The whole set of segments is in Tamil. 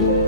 சார்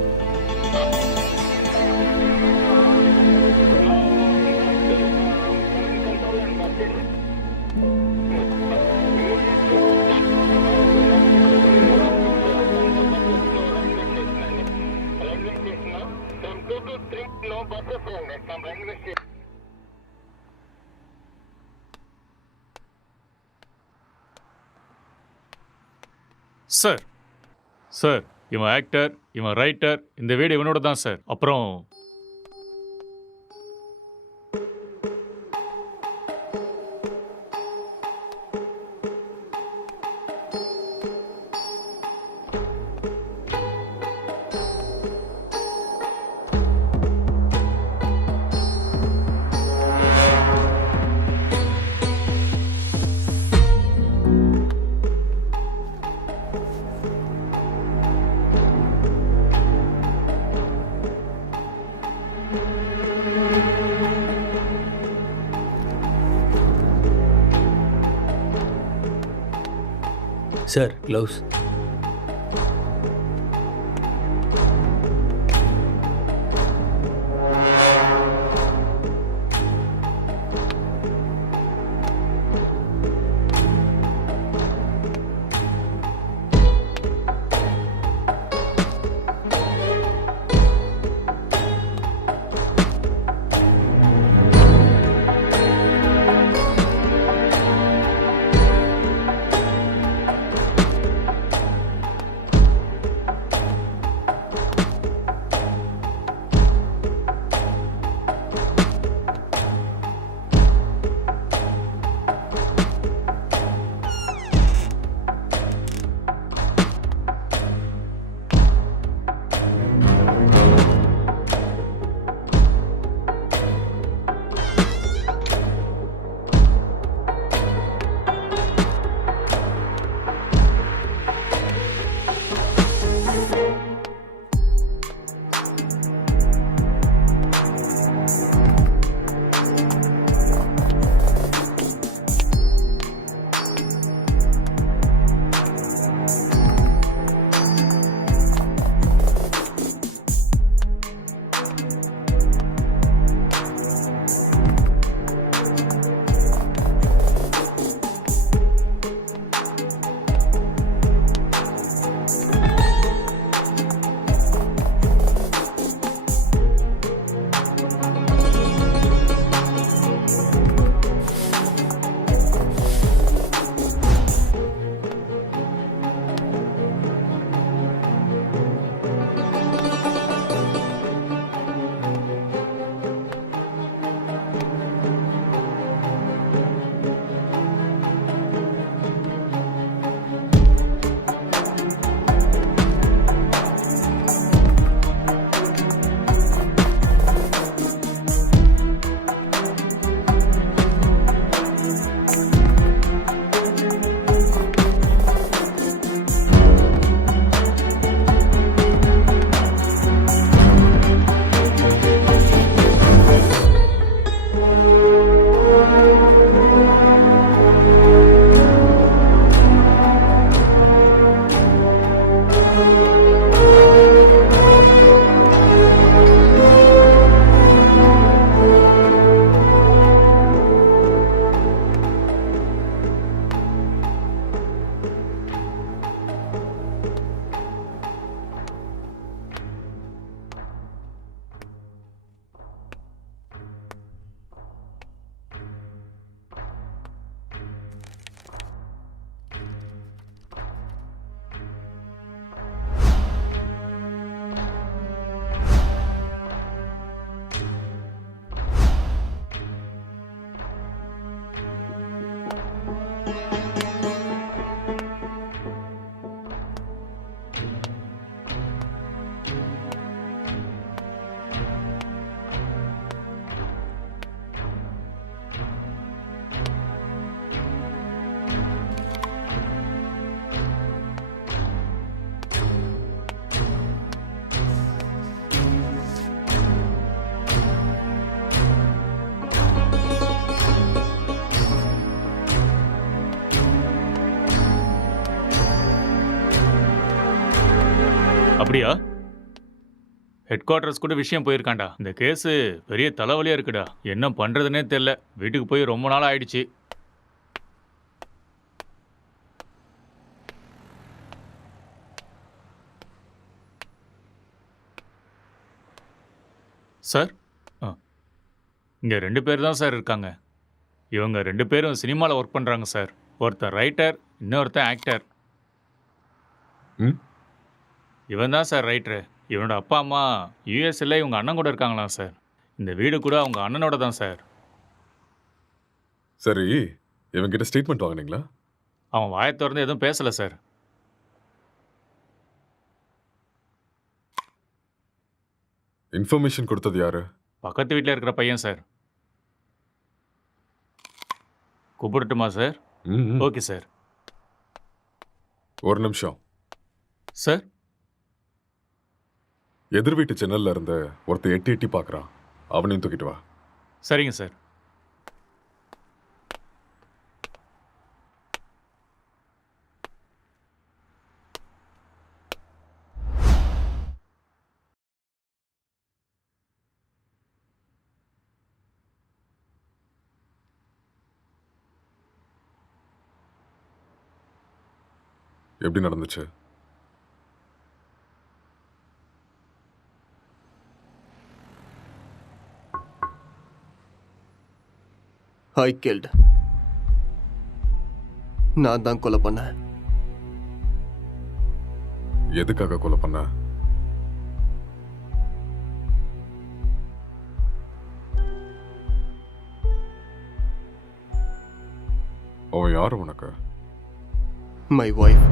சார் இவன் ஆக்டர், இவன் ரைட்டர், இந்த வீடு இவனோட தான் சார். அப்புறம் சார் க்ளவுஸ். அப்படியா? ஹெட் குவார்ட்டர்ஸ் கூட விஷயம் போயிருக்காண்டா. இந்த கேஸு பெரிய தலைவலியா இருக்குடா. என்ன பண்றதுனே தெரியல. வீட்டுக்கு போய் ரொம்ப நாள் ஆயிடுச்சு. சார், இங்க 2 பேர் தான் சார் இருக்காங்க. இவங்க 2 பேரும் சினிமாவில் ஒர்க் பண்றாங்க சார். ஒருத்தன் ரைட்டர், இன்னொருத்தன் ஆக்டர். ம் இவன் தான் சார் ரைட்டரு. இவனோட அப்பா அம்மா யூஎஸ்ல இவங்க அண்ணன் கூட இருக்காங்களாம் சார். இந்த வீடு கூட அவங்க அண்ணனோட தான் சார். சரி, இவங்கிட்ட ஸ்டேட்மெண்ட் வாங்குனீங்களா? அவன் வாயை திறந்து எதுவும் பேசல சார். இன்ஃபர்மேஷன் கொடுத்தது யாரு? பக்கத்து வீட்டில் இருக்கிற பையன் சார். கூப்பிடட்டுமா சார்? ம், ம். Okay sir. ஒரு நிமிஷம். சார், எதிர் வீட்டு ஜன்னல்ல இருந்து ஒருத்தன் எட்டி எட்டி பார்க்கறான். அவனையும் தூக்கிட்டு வா. சரிங்க சார். எப்படி நடந்துச்சு? ஐ கில்ட். நான் தான் கொலை பண்ணேன். எதுக்காக கொலை பண்ண? அவன் யாரு உனக்கு? My wife.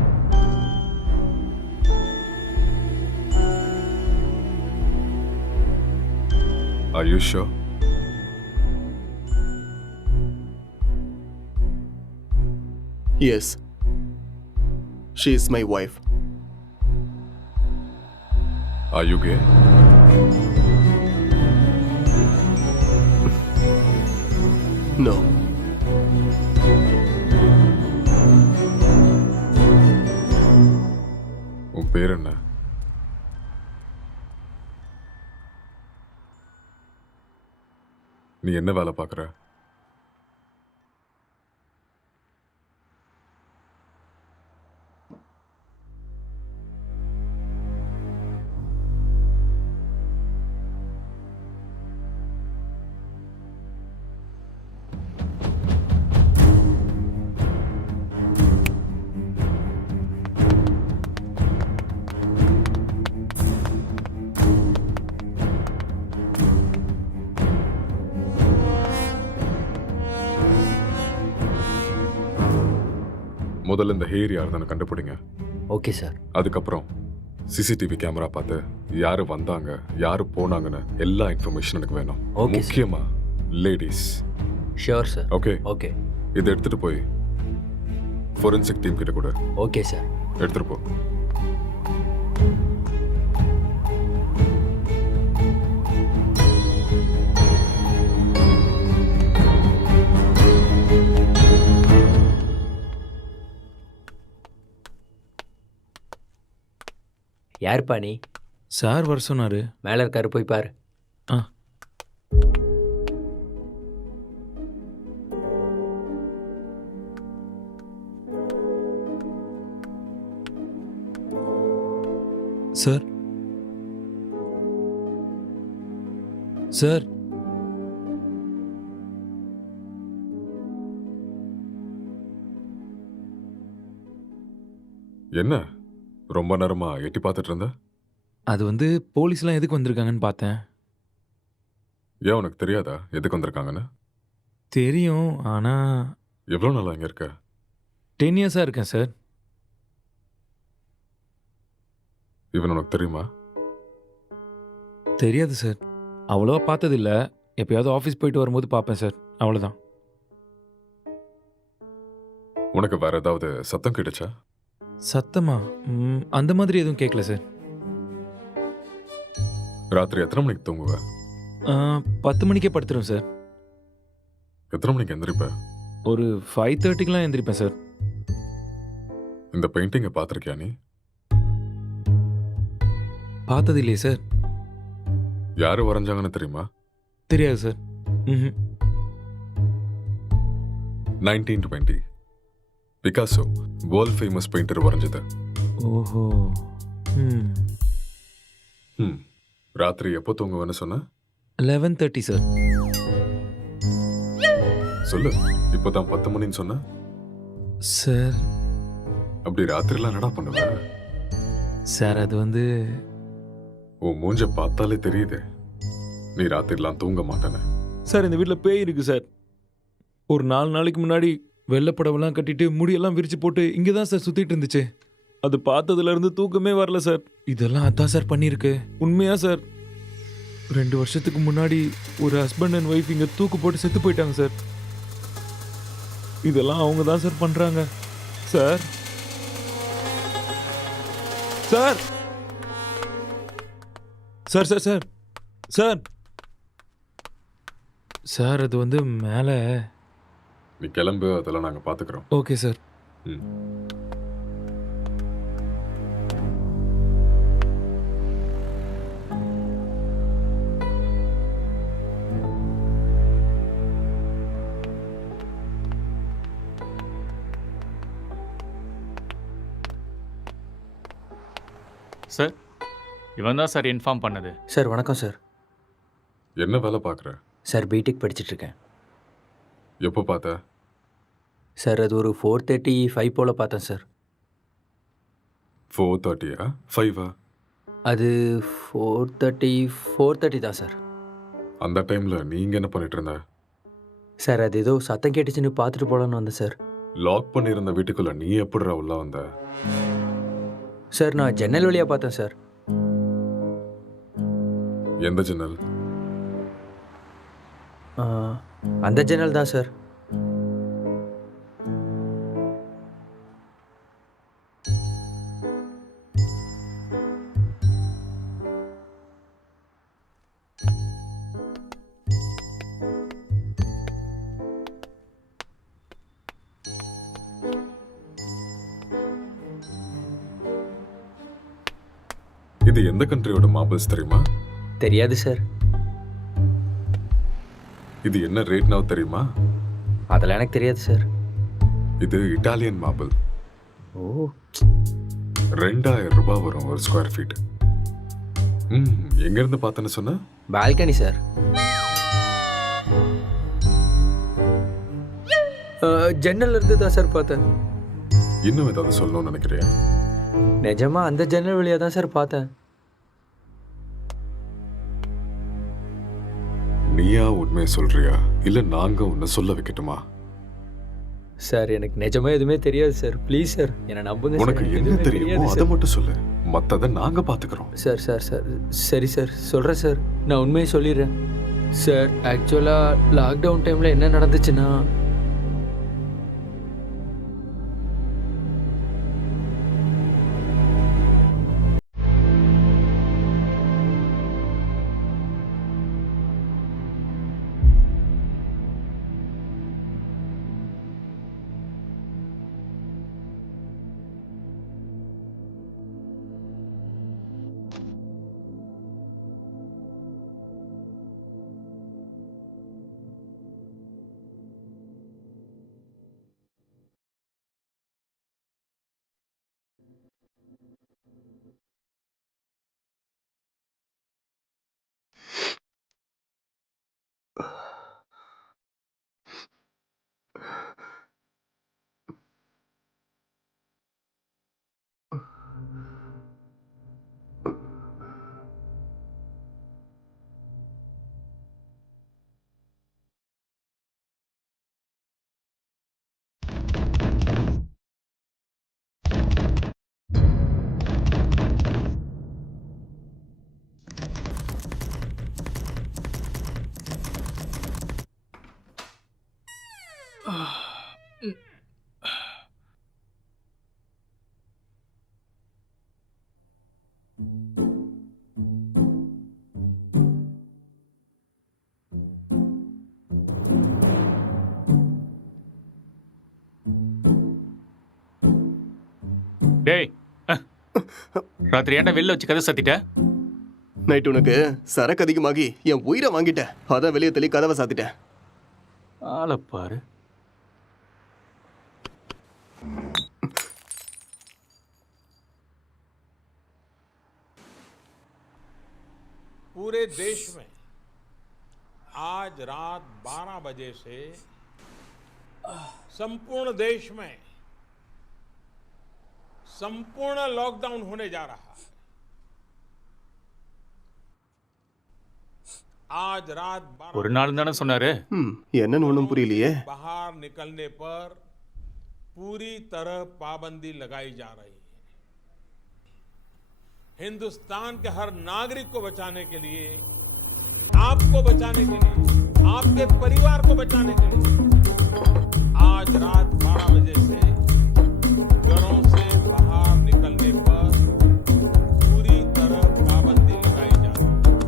Are you sure? Yes. She is my wife. Are you gay? No. உன் பேர் என்ன? நீ என்ன வேலை பார்க்குற? முதல்ல இந்த ஹேர் யாருன்னு கண்டுபிடிங்க. Okay sir. அதுக்கப்புறம் சிசிடிவி கேமரா பார்த்து யாரு வந்தாங்க, யாரு போனாங்கன்னு எல்லா இன்ஃபர்மேஷன் எனக்கு வேணும். Okay, sir. முக்கியமா ladies. Sure sir. Okay, okay. இதை எடுத்துட்டு போய் ஃபோரன்சிக் டீம் கிட்ட கூட ஓகே சார். எடுத்துட்டு போ. யாருப்பா நீ? சார் வர சொன்னாரு. மேலே இருக்காரு, போய் பாரு. ஆ. சார், சார், என்ன ரொம்ப நேரமா எட்டி பார்த்துட்டு இருந்த? அது வந்து போலீஸ்லாம் எதுக்கு வந்திருக்காங்கன்னு பார்த்தேன். ஏன் உனக்கு தெரியாதா எதுக்கு வந்திருக்காங்கன்னு? தெரியும், ஆனால் எவ்வளோ நாளா இங்க இருக்க? 10 இயர்ஸாக இருக்கேன் சார். இவன் உனக்கு தெரியுமா? தெரியாது சார். அவ்வளோவா பார்த்ததில்ல. எப்பயாவது ஆஃபீஸ் போயிட்டு வரும்போது பார்ப்பேன் சார், அவ்வளோதான். உனக்கு வேற ஏதாவது சத்தம் கேட்டுச்சா? சத்தமா? அந்த மாதிரி எதுவும் கேட்கல சார். ராத்திரி எத்தனை மணிக்கு தூங்குவ? 10 மணிக்கே படுத்துரும் சார். எத்தனை மணிக்கு எந்திரிப்ப? ஒரு 5:30க்கெலாம் எந்திரிப்பேன் சார். இந்த பெயிண்டிங்கை பார்த்துருக்கியா நீ? பார்த்தது இல்லையே சார். யாரு வரைஞ்சாங்கன்னு தெரியுமா? தெரியாது சார். ம். 1920 பிகாசோ வேர்ல்ட் ஃபேமஸ் பெயிண்டர் வரைஞ்சது. ஓஹோ. ம். ராத்திரி எப்போ தூங்குவேன்னு சொன்ன? 11:30 சார். சொல்லு. இப்போதான் 10 மணின்னு சொன்ன. சார் அப்படி ராத்திரிலாம் என்னடா பண்ணுவ? சார் அது வந்து உன் மூஞ்ச பார்த்தாலே தெரியுது நீ ராத்திரிலாம் தூங்க மாட்டேன்னு. சார் இந்த வீட்டில் பேய் இருக்கு சார். ஒரு 4 நாளைக்கு முன்னாடி வெள்ளைப்படவெல்லாம் கட்டிட்டு முடியெல்லாம் விரிச்சு போட்டு இங்கே தான் சார் சுற்றிட்டு இருந்துச்சு. அது பார்த்ததுலேருந்து தூக்கமே வரல சார். இதெல்லாம் அதான் சார் பண்ணியிருக்கு. உண்மையா சார். 2 வருஷத்துக்கு முன்னாடி ஒரு ஹஸ்பண்ட் அண்ட் ஒய்ஃப் இங்கே தூக்கு போட்டு செத்து போயிட்டாங்க சார். இதெல்லாம் அவங்க தான் சார் பண்ணுறாங்க. Sir sir sir sir sir sir sir அது வந்து மேலே. நீ கிளம்பு, அதெல்லாம் நாங்கள் பார்த்துக்குறோம். Okay sir. ம். சார் இவன் தான் சார் இன்ஃபார்ம் பண்ணது. சார் வணக்கம் சார். என்ன வேலை பார்க்குற? சார் பிடெக் படிச்சிட்ருக்கேன். எப்போ பார்த்த? சார் அது ஒரு 4:35 போல் பார்த்தேன் சார். 4:30 5 அது 4:30 தான் சார். அந்த டைமில் நீங்க என்ன பண்ணிட்டு இருந்த? சார் அது ஏதோ சத்தம் கேட்டுச்சுன்னு பார்த்துட்டு போகலான்னு வந்தேன் சார். லாக் பண்ணியிருந்த வீட்டுக்குள்ள நீ எப்படிடா உள்ள வந்த? சார் நான் ஜன்னல் வழியாக பார்த்தேன் சார். எந்த ஜன்னல்? ஆ, அந்த ஜன்னல் தான் சார். இது எந்த கண்ட்ரியோட மார்பிள்ஸ் தெரியுமா? தெரியாது சார். இது என்ன ரேட்னா தெரியுமா? அதெல்லாம் எனக்கு தெரியாது சார். இது இட்டாலியன் மார்பிள். ஓ 2000 ரூபாய் வரும் ஒரு ஸ்கொயர் ஃபீட். எங்கேருந்து பார்த்தேன்னு சொன்ன? Balcony sir. ஜன்னல் இருந்து தான் சார் பார்த்தேன். இன்னும் ஏதாவது சொல்லணும்னு நினைக்கிறியா? நிஜமா அந்த ஜன்னல் வழியாக தான் சார் பார்த்தேன். நீயா உண்மையை சொல்றியா இல்ல நாங்க உன்னை சொல்ல வைக்கட்டுமா? சார் எனக்கு நிஜமா எதுவுமே தெரியாது சார். ப்ளீஸ் சார் என்னை நம்புங்க சார். உனக்கு எனக்கு என்ன எதுவுமே தெரியுமோ தெரியாது அதை சார். மட்டும் சொல்லு, மத்ததை நாங்க பாத்துக்கிறோம். சார் சார் சார் சரி சார் சொல்கிறேன் சார். நான் உண்மையை சொல்லிடுறேன் சார். ஆக்சுவலாக லாக்டவுன் டைமில் என்ன நடந்துச்சுன்னா, டேய் ராத்திரி ஏன்டா வெளில வச்சு கதை சத்திட்ட? நைட் உனக்கு சரக்கு அதிகமாகி என் உயிரை வாங்கிட்டேன். அதான் வெளியே தள்ளி கதவை சாத்திட்டேன். ஆளை பாரு. पूरे देश में आज रात 12 बजे से संपूर्ण देश में संपूर्ण लॉकडाउन होने जा रहा है। आज रात 12 ஒரு நாள் தானே சொன்னாரு. என்னன்னு ஒன்றும் புரியலையே. बाहर निकलने पर पूरी तरह पाबंदी लगाई जा रही है। हिंदुस्तान के हर नागरिक को बचाने के लिए, आपको बचाने के लिए, आपके परिवार को बचाने के लिए आज रात 12 बजे से घरों से बाहर निकलने पर पूरी तरह पाबंदी लगाई जा रही है।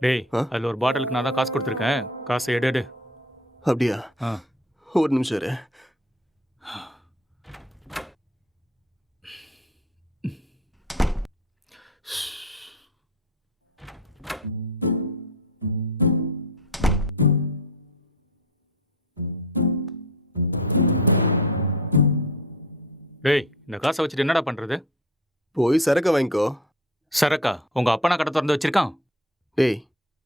டேய், ஆ? அதில் ஒரு பாட்டிலுக்கு நான் தான் காசு கொடுத்துருக்கேன். காசை எடு. அப்படியா? ஆ. ஒரு நிமிஷம் இரு. டேய், இந்த காசை வச்சுட்டு என்னடா பண்றது? போய் சரக்கு வாங்கிக்கோ. சரக்கா? உங்க அப்பனா கடை திறந்து வச்சிருக்கான். டேய்,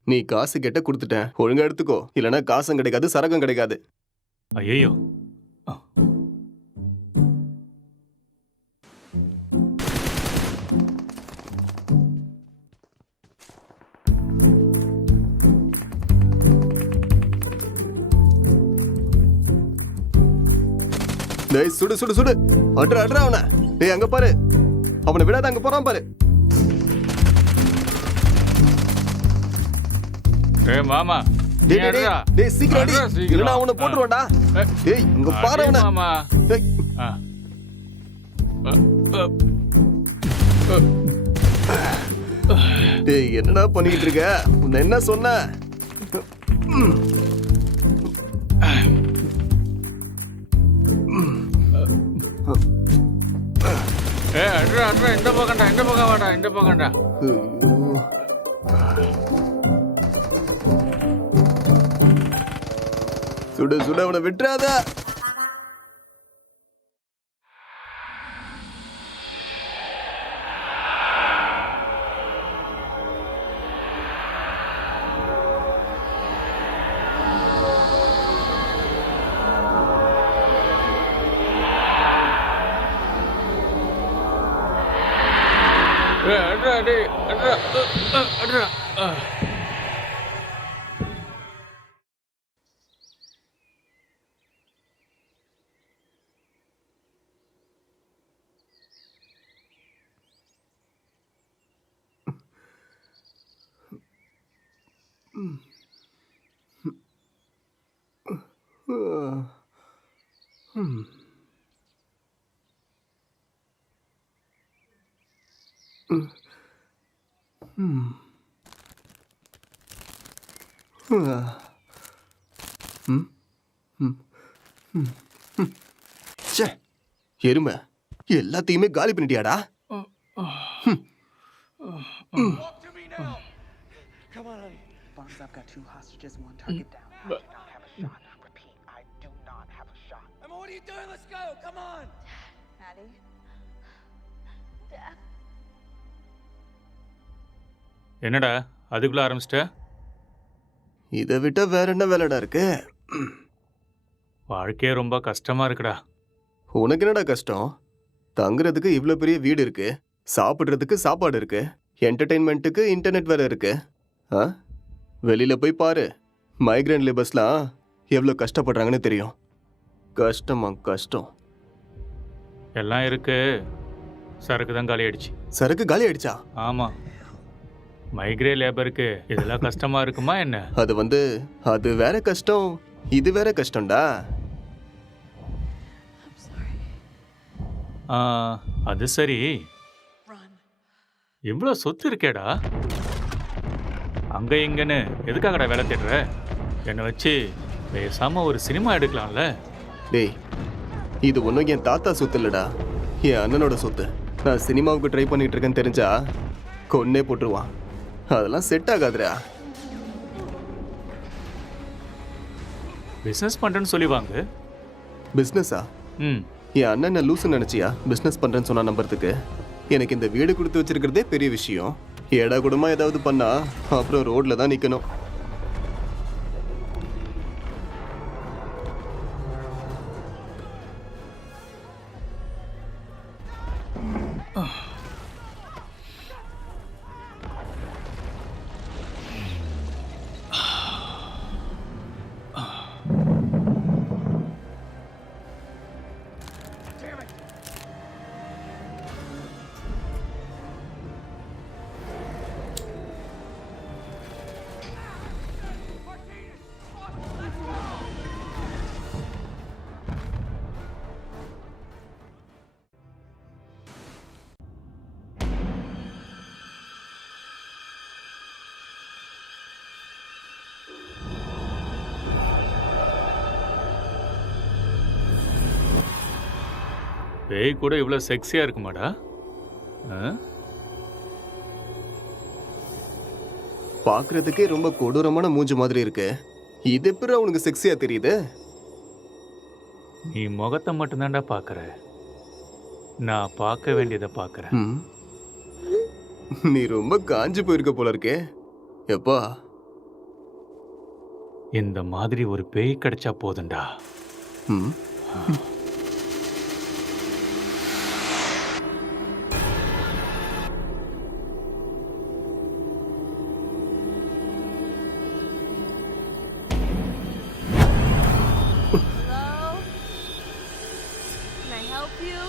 நீ காசு கேட்ட கொடுத்துட்டேன். ஒழுங்கா எடுத்துக்கோ. இல்லைன்னா காசும் கிடைக்காது, சரக்கும் கிடைக்காது. ஐயோ. டேய், சுடு சுடு சுடு. அட்ரா அட்ரா அவனை. டேய், அங்க பாரு. அவனை விடாத, அங்க போறான் பாரு. டேய் மாமா, டேய் டேய், டேய், டேய் சீக்கிரம் அடி. அட்ரா, சீக்கிரம். இல்லைன்னா அவனை போட்டுருவான்டா. டேய், இங்க பாரு அவனை. மாமா. டேய், ஆ. டேய், என்னடா பண்ணிட்டு இருக்க? உன்னை என்ன சொன்ன? அட்ரா, இந்த பக்கம்டா, இந்த பக்கம் வாடா, இந்த பக்கம்டா. ஐயோ. சுடு சுடு, அவனை விட்டுறாத. அட்ரா, டேய், அட்ரா. ச்சே, எருமை எல்லாத்தையுமே காலி பண்ணிட்டியாடா? Bonds, I've got 2 hostages, 1 target down. I do not have a shot. Repeat, I do not have a shot. Emma, what are you doing? Let's go. Come on. Maddie. Dad. என்னடா அதுக்குள்ள ஆரம்பிச்சிட்ட? இதை விட்டா வேற என்ன வேலைடா இருக்கு? வாழ்க்கையே ரொம்ப கஷ்டமா இருக்குடா. உனக்கு என்னடா கஷ்டம்? தங்குறதுக்கு இவ்வளோ பெரிய வீடு இருக்கு, சாப்பிட்றதுக்கு சாப்பாடு இருக்கு, என்டர்டெயின்மெண்ட்டுக்கு இன்டர்நெட் வேற இருக்கு. ஆ, வெளியில போய் பாரு. மைக்ரேன் லேபர்ஸ்லாம் எவ்வளோ கஷ்டப்படுறாங்கன்னு தெரியும். கஷ்டமா கஷ்டம். எல்லாம் இருக்கு, சரக்கு தான் காலி ஆயிடுச்சு. சரக்கு காலி ஆயிடுச்சா? ஆமா, மைக்ரே லேபருக்கு இதெல்லாம் கஷ்டமா இருக்குமா என்ன? அது வேற கஷ்டம், இது வேற கஷ்டம்டா. I'm sorry. அது சரி, Run. இவ்வளோ சொத்து இருக்கேடா, அங்கே இங்கன்னு எதுக்காகடா வேலை தேடுற? என்னை வச்சு பேசாமல் ஒரு சினிமா எடுக்கலாம்ல? டேய், இது ஒன்றும் என் தாத்தா சொத்து இல்லடா, என் அண்ணனோட சொத்து. நான் சினிமாவுக்கு ட்ரை பண்ணிட்டு இருக்கேன்னு தெரிஞ்சா கொன்னே போட்டுருவான். அதெல்லாம் செட் ஆகாதுடா. பிஸ்னஸ் பண்ணுறேன்னு சொல்லி வாங்க. பிஸ்னஸா? ம். என் அண்ணன் என்ன லூசுன்னு நினச்சியா பிஸ்னஸ் பண்ணுறேன்னு சொன்னா நம்புறதுக்கு? எனக்கு இந்த வீடு கொடுத்து வச்சிருக்கிறதே பெரிய விஷயம். ஏடா கூடமா ஏதாவது பண்ணா அப்புறம் ரோட்ல தான் நிற்கணும். பேய் கூட இவ்வளோ செக்ஸியாக இருக்குமாடா? பார்க்கறதுக்கே ரொம்ப கொடூரமான மூஞ்சி மாதிரி இருக்கு. இது எப்படி உனக்கு செக்ஸியா தெரியுது? நீ முகத்தை மட்டும்தான்டா பார்க்குற, நான் பார்க்க வேண்டியதை பார்க்குறேன். ம். நீ ரொம்ப காஞ்சு போயிருக்க போல இருக்கே. எப்பா? இந்த மாதிரி ஒரு பேய் கிடைச்சா போதும்டா. ம். Hello? Can I help you?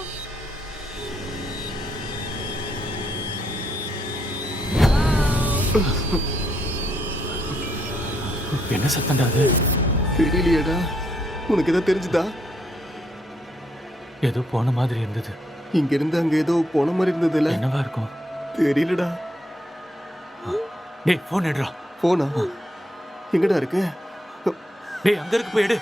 Hello? என்ன சத்தம்டா அது? தெரியலையேடா. உனக்கு ஏதோ தெரிஞ்சுதா? ஏதோ போன மாதிரி இருந்தது. இங்க இருந்து அங்க ஏதோ போன மாதிரி இருந்ததுல. என்னவா இருக்கும்? தெரியலடா. டேய், ஃபோன் எடுறா. போனா எங்கடா இருக்கு? டேய், அங்க இருக்கு, போய் எடு.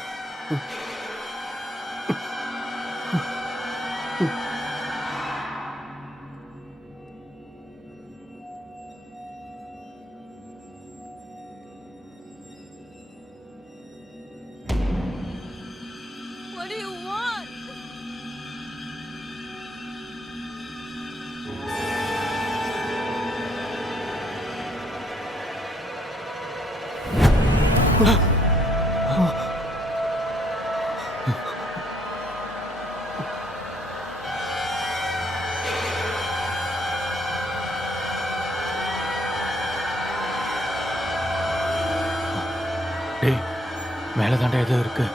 What do you want? டேய், மேலே தாண்டா ஏதோ இருக்கு.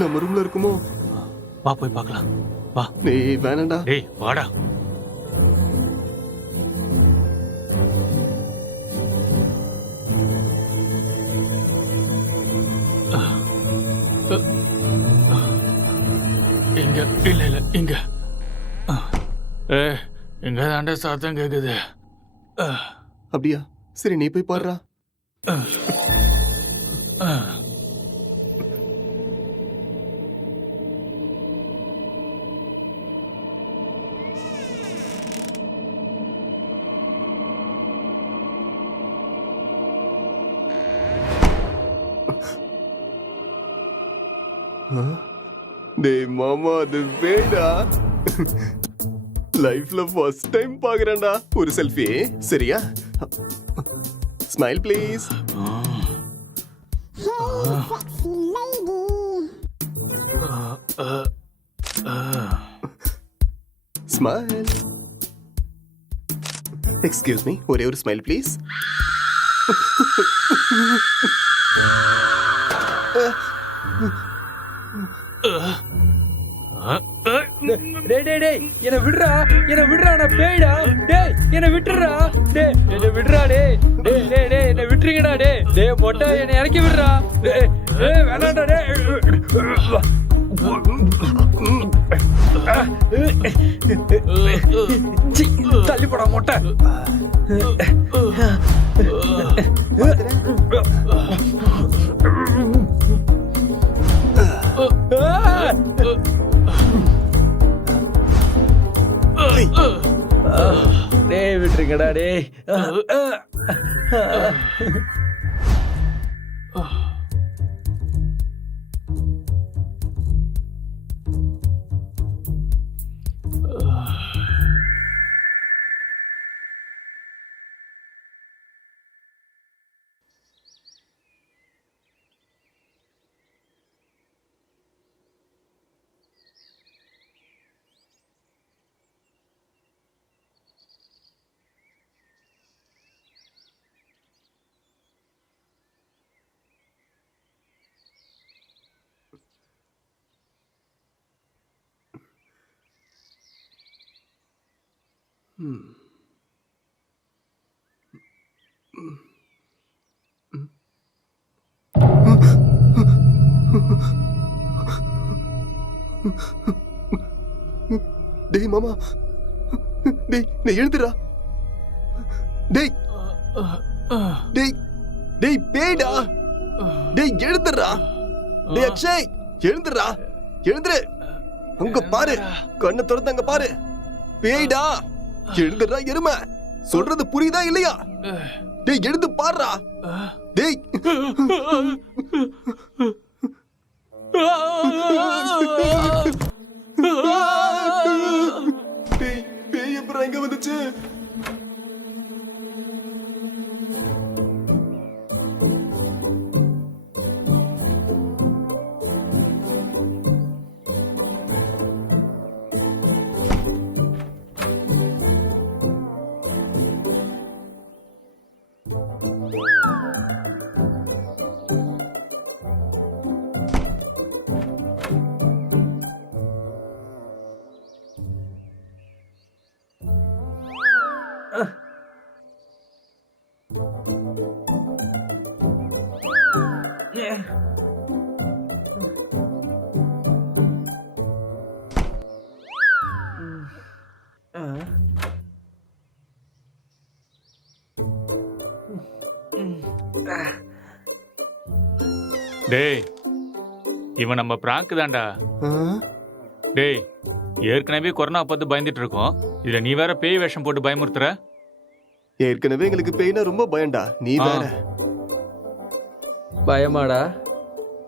நம்ம ரூம்ல இருக்குமோ? வா, போய் பார்க்கலாம். வா. டேய், வேணாம்டா. டேய், வாடா. இங்க இல்ல இல்ல இங்க. இங்க தாண்டா சத்தம் கேக்குது. அப்படியா? சரி, நீ போய் பாருடா. டேய் மாமா, அது வேடா. லைஃப்ல ஃபர்ஸ்ட் டைம் பாக்குறேன்டா. ஒரு செல்ஃபி சரியா? Smile please. Smile. Excuse me, ஒரே ஒரு ஸ்மைல் ப்ளீஸ். டேய் டேய் டேய், என்ன விடுறா, என்ன விடுறா, நான் பேய்டா. டேய், என்ன விட்டுறா. டேய், என்ன விடுறா. டேய் டேய் டேய் டேய், என்ன விட்டுறீங்கடா. டேய் டேய் மொட்டை, என்ன இறக்கி விடுறா. டேய் டேய், வேணாம்டா. டேய் சீ, தள்ளி போடா மொட்டை. டேய் விட்டுருங்கடா டேய். டேய் மாமா, டேய் நீ எழுந்துடா. டேய் டேய் டேய் பேய்டா. டேய் எழுந்துடா. டேய் அக்ஷய் எழுந்துடா. எழுந்துரு. அங்க பாரு, கண்ணை திறந்து அங்க பாரு. பேய்டா. எழுந்துடா எருமை. சொல்றது புரியுதா இல்லையா? டேய் எழுந்து பாருடா. டேய் டேய் பேய் எப்பறம் எங்க வந்துச்சு? டேய் இவன் நம்ம பிராங்க் தான்டா. டேய் ஏற்கனவே கொரோனா பார்த்து பயந்துட்டு இருக்கோம். இதுல நீ வேற பேய் வேஷம் போட்டு பயமுறுத்துற. ஏற்கனவே எங்களுக்கு பேய்னா ரொம்ப பயம்டா. நீ வேற. பயமாடா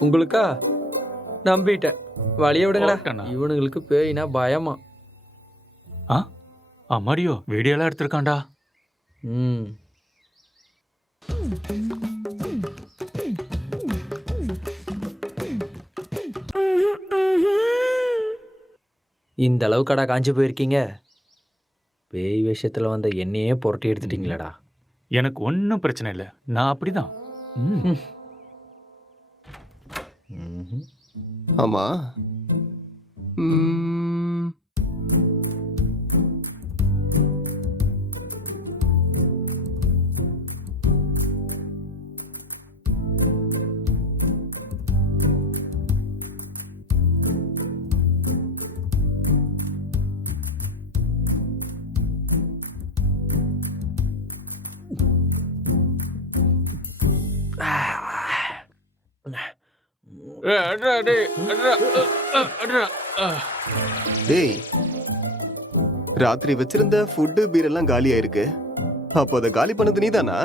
உங்களுக்கா? நம்பிட்டேன். வழிய விடுங்கடா. போட்டேனா? இவனுங்களுக்கு பேய்னா பயமா? அம்மாடியோ வீடியோலாம் எடுத்திருக்கான்டா. ம். இந்த அளவுக்கடா காஞ்சி போயிருக்கீங்க? பேய் விஷயத்துல வந்த என்னையே புரட்டி எடுத்துட்டீங்களடா. எனக்கு ஒன்றும் பிரச்சனை இல்லை, நான் அப்படிதான். ஆமா. டேய் ராத்திரி வச்சிருந்த ஃபுட்டு பீர் எல்லாம் காலி ஆயிருக்கு. அப்போ அதை காலி பண்ணது நீதானா?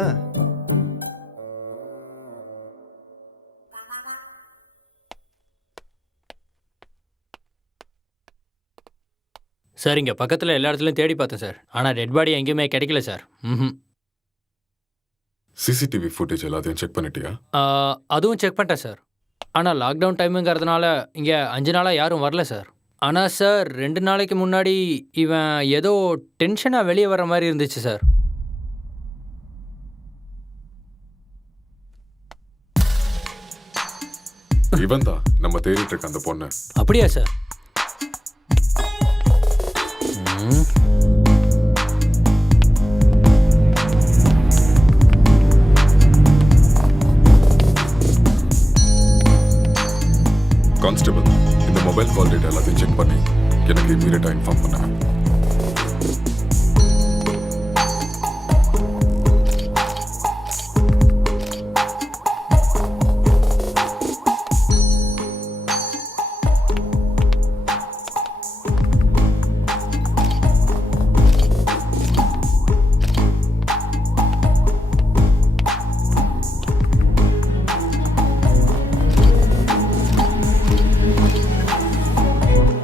சார் இங்கே பக்கத்தில் எல்லா இடத்துலையும் தேடி பார்த்தேன் சார். ஆனால் டெட் பாடி எங்கேயுமே கிடைக்கல சார். சிசிடிவி ஃபுட்டேஜ் எல்லாத்தையும் செக் பண்ணிட்டியா? அதுவும் செக் பண்ணிட்டேன் சார். ஆனால் லாக்டவுன் டைமுங்கிறதுனால இங்கே 5 நாளாக யாரும் வரல சார். ஆனால் சார் 2 நாளைக்கு முன்னாடி இவன் ஏதோ டென்ஷனாக வெளியே வர மாதிரி இருந்துச்சு சார். இவன் தான் நம்ம தேடிட்டு இருக்க அந்த பொண்ணு. அப்படியா சார்? கான்ஸ்டபிள், இந்த மொபைல் கால் டேட்டா எல்லாத்தையும் செக் பண்ணி எனக்கு இமீடியட்டாக இன்ஃபார்ம் பண்ணுங்க.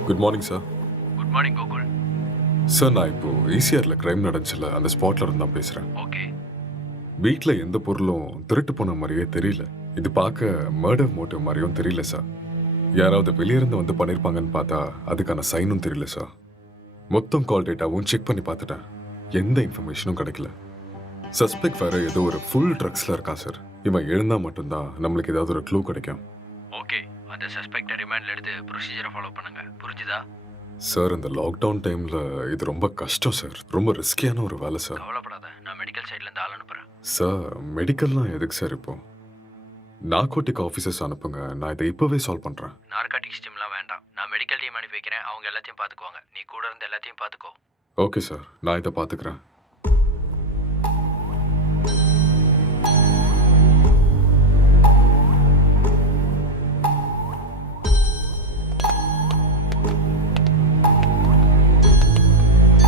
Good morning sir. Good morning Gokul. Sir, நான் இப்போ ஈசிஆரில் கிரைம் நடந்துச்சுல, அந்த ஸ்பாட்ல இருந்து தான் பேசுகிறேன். ஓகே. வீட்டில் எந்த பொருளும் திருட்டு போன மாதிரியே தெரியல. இது பார்க்க மர்டர் மோட்டிவ் மாதிரியும் தெரியல சார். யாராவது வெளியிருந்து வந்து பண்ணியிருப்பாங்கன்னு பார்த்தா அதுக்கான சைனும் தெரியல சார். மொத்தம் கால் டேட்டாவும் செக் பண்ணி பார்த்துட்டேன். எந்த இன்ஃபர்மேஷனும் கிடைக்கல. சஸ்பெக்ட் வேற ஏதோ ஒரு ஃபுல் ட்ரக்ஸில் இருக்கான் சார். இவன் எழுந்தா மட்டும்தான் நம்மளுக்கு ஏதாவது ஒரு க்ளூ கிடைக்கும். ஓகே, அந்த சஸ்பெக்டை ரிமாண்ட்ல எடுத்து ப்ரொசீஜரை ஃபாலோ பண்ணுங்க. புரிஞ்சுதா? சார், இந்த லாக்டவுன் டைமில் இது ரொம்ப கஷ்டம் சார். ரொம்ப ரிஸ்கியான ஒரு வேலை சார். கவலைப்படாத, நான் மெடிக்கல் சைட்லேருந்து ஆள் அனுப்புகிறேன். சார், மெடிக்கல்லாம் எதுக்கு சார் இப்போ? நார்கோட்டிக் ஆஃபீஸர்ஸ் அனுப்புங்க, நான் இதை இப்போவே சால்வ் பண்ணுறேன். நார்காட்டிக்ஸ் டீம்லாம் வேண்டாம், நான் மெடிக்கல் டீம் அனுப்பி வைக்கிறேன். அவங்க எல்லாத்தையும் பார்த்துக்குவாங்க. நீ கூட இருந்து எல்லாத்தையும் பார்த்துக்கோ. ஓகே சார், நான் இதை பார்த்துக்கிறேன்.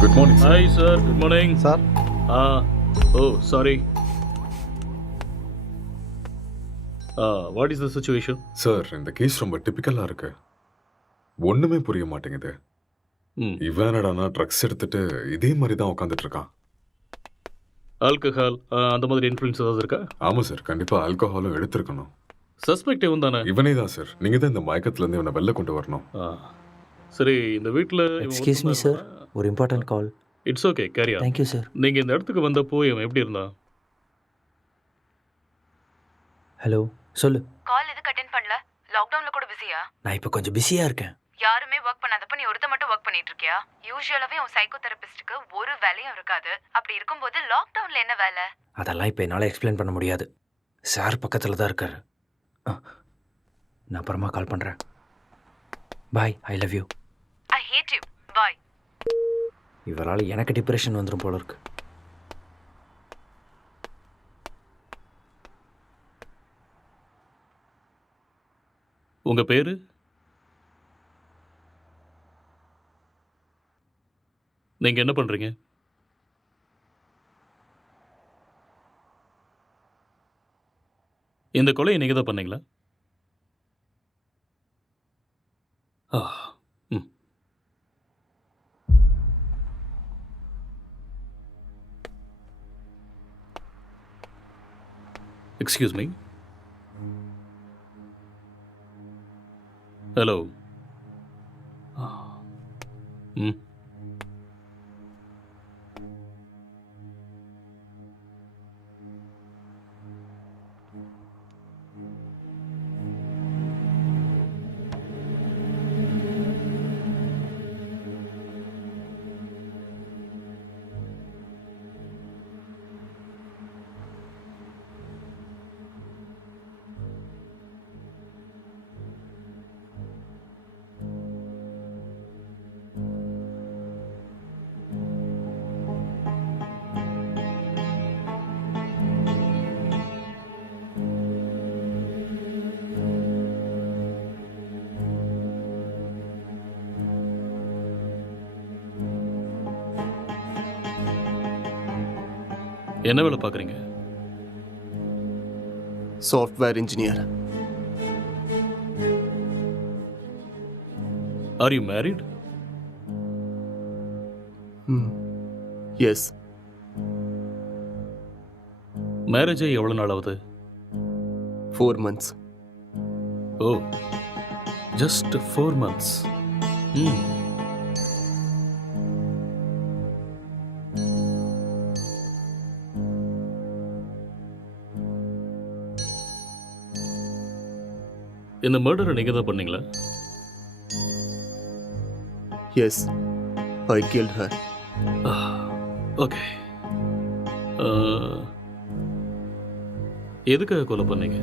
Good morning sir. Hi sir, good morning sir. Sorry. What is the situation? Sir, இந்த கேஸ் ரொம்ப டிப்பிக்கலாக இருக்கு. ஒன்றுமே புரிய மாட்டேங்குது. இவன் என்னடானா ட்ரக்ஸ் எடுத்துட்டு இதே மாதிரி தான் உட்காந்துட்டு இருக்கான். ஆல்கஹால் அந்த மாதிரி இன்ஃப்ளூயன்ஸ் ஏதாவது இருக்கா? ஆமாம் சார், கண்டிப்பாக ஆல்கஹாலும் எடுத்திருக்கணும். சஸ்பெக்ட் இவன் தானே? இவனே தான் சார். நீங்கள் தான் இந்த மயக்கத்துலேருந்து இவனை வெளில கொண்டு வரணும். சரி, இந்த வீட்டில் எக்ஸ்கியூஸ் மீ சார், ஒரு இம்பார்ட்டன்ட் கால். இட்ஸ் ஓகே, கேரியா. Thank you sir. நீங்கள் இந்த இடத்துக்கு வந்தப்போ இவன் எப்படி இருந்தான்? ஹலோ, சொல்லு. கால் எதுக்கு அட்டென்ட் பண்ணல? லாக்டவுன்ல கூட பிஸியா? நான் இப்போ கொஞ்சம் பிஸியாக இருக்கேன். யாருமே ஒர்க் பண்ணாதப்ப நீ ஒருத்த மட்டும் ஒர்க் பண்ணிட்டு இருக்கியா? யூசுவலாவே உன் சைக்கோ தெரபிஸ்டுக்கு ஒரு வேலையும் இருக்காது. அப்படி இருக்கும்போது லாக்டவுன்ல என்ன வேலை? அதெல்லாம் இப்போ என்னால் எக்ஸ்பிளைன் பண்ண முடியாது. சார் பக்கத்தில் தான் இருக்காரு. நான் அப்புறமா கால் பண்ணுறேன். Bye, I love you. I hate you. Bye. இவரால் எனக்கு டிப்ரெஷன் வந்துடும் போல இருக்கு. உங்கள் பேர்? நீங்கள் என்ன பண்ணுறீங்க? இந்த கொலையை நீங்கள் தான் பண்ணீங்களா? Excuse me. ஹலோ. என்ன வேலை பார்க்குறீங்க? Software engineer. Are you married? Yes. Marriage ஆகி எவ்வளோ நாள் ஆகுது? 4 months. ஓ, ஜஸ்ட் 4 months. இந்த மர்டரை நீங்கள் தான் பண்ணீங்களா? எஸ், ஐ killed her. ஓகே. எதுக்காக கொலை பண்ணீங்க?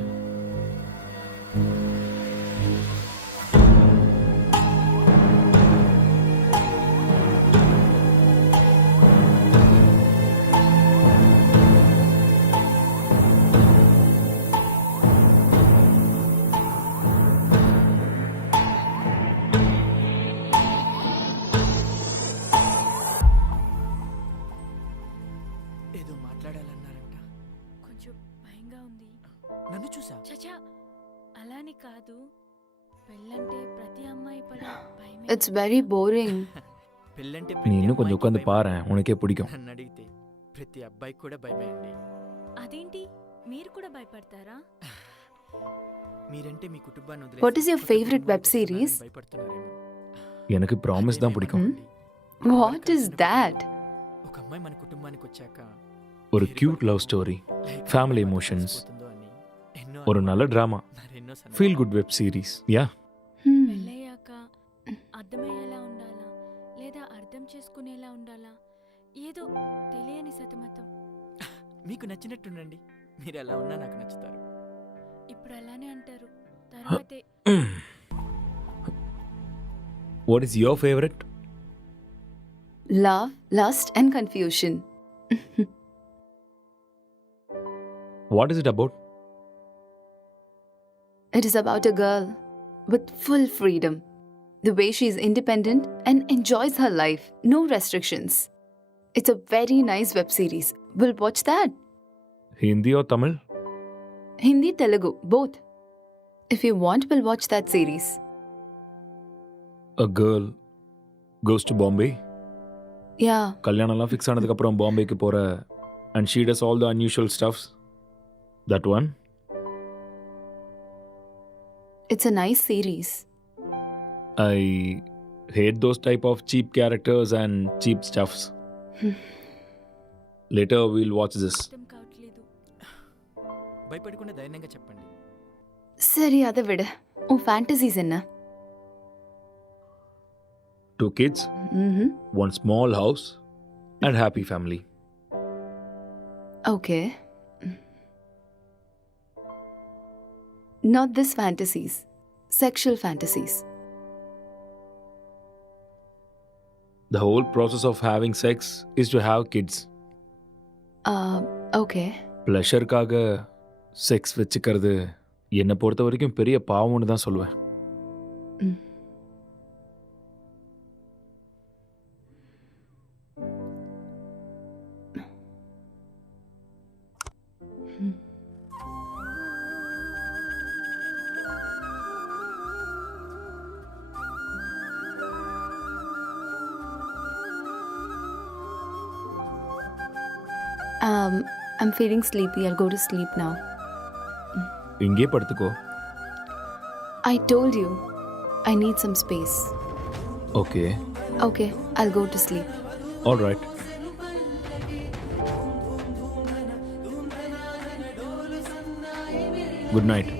నన్ను చూసా. చచా అలాని కాదు, పెళ్ళంటే ప్రతి అమ్మాయి పడే భయమే. It's very boring. పెళ్ళంటే நீ இன்னும் கொஞ்சம் உட்காந்து பாரு, உனக்கே பிடிக்கும். నన్ను అడిగితే ప్రతి అబ్బాయికి కూడా భయమే అండి. అదేంటి మీరు కూడా భయపడతారా? మీరంటే మీ కుటుంబాన్ని వదిలేసి What is your favorite web series? భయపడుతున్నారేమో. எனக்கு ப்ராமிஸ் தான் பிடிக்கும். What is that? ఒక అమ్మాయి మన కుటుంబానికి వచ్చాక ஒரு cute love story, family emotions, పోతుందో అని ఎన్నో ஒரு நல்ல డ్రామా, మరెన్నో సందేహాలు. Feel good web series. Yeah పెళ్ళయ్యాక అర్థమయ్యేలా ఉండాలా లేదా అర్థం చేసుకునేలా ఉండాలా, ఏదో తెలియని సతమతం. మీకు నచ్చినట్టుండండి. మీరు ఎలా ఉన్నా నాకు నచ్చుతారు. ఇప్పుడు అలానే అంటారు, తర్వాతే what is your favourite? Love, lust, and confusion. What is it about? It is about a girl with full freedom. The way she is independent and enjoys her life. No restrictions. It's a very nice web series. We'll watch that. Hindi or Tamil? Hindi, Telugu, both. If you want, we'll watch that series. A girl goes to Bombay. Yeah, கல்யாணம்லாம் ஃபிக்ஸ் ஆனதுக்கப்புறம் பாம்பேக்கு போகிற and she does all the unusual stuffs. That one? it's a nice series. I hate those type of cheap characters and cheap stuffs. Later we'll watch this. అర్థం కావట్లేదు. భయపడకుండా ధైర్యంగా చెప్పండి. சரி அதை விடு. உன் ஃபேண்டசிஸ் என்ன? 2 kids, Mm-hmm. 1 small house and happy family. Okay. Not this fantasies. Sexual fantasies. The whole process of having sex is to have kids. Okay. ப்ளஷருக்காக செக்ஸ் வச்சுக்கிறது என்னை பொறுத்த வரைக்கும் பெரிய பாவம்னு தான் சொல்லுவேன். I'm feeling sleepy. I'll go to sleep now. இங்கே படுத்துக்கோ. I told you, I need some space. Okay. Okay, I'll go to sleep. All right. Good night.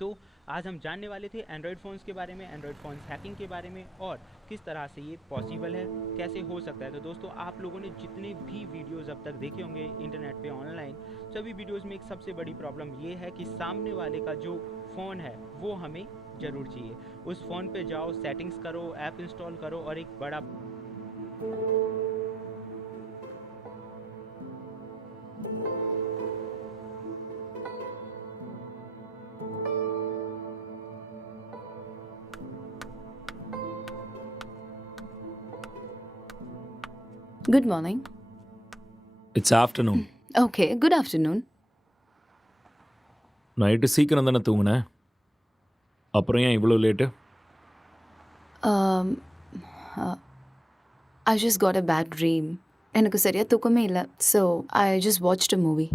तो आज हम जानने वाले थे एंड्रॉयड फ़ोन्स के बारे में, एंड्रॉयड फ़ोन्स हैकिंग के बारे में और किस तरह से ये पॉसिबल है, कैसे हो सकता है। तो दोस्तों आप लोगों ने जितने भी वीडियोस अब तक देखे होंगे इंटरनेट पे ऑनलाइन, सभी वीडियोस में एक सबसे बड़ी प्रॉब्लम ये है कि सामने वाले का जो फ़ोन है वो हमें ज़रूर चाहिए। उस फ़ोन पे जाओ, सेटिंग्स करो, ऐप इंस्टॉल करो और एक बड़ा Good morning. It's afternoon. Okay, good afternoon. Night சீக்கிரம் தானே தூங்குனேன், அப்புறம் ஏன் இவ்வளோ late? Um, I just got a bad dream. எனக்கு சரியா தூக்கமே இல்லை. So, I just watched a movie.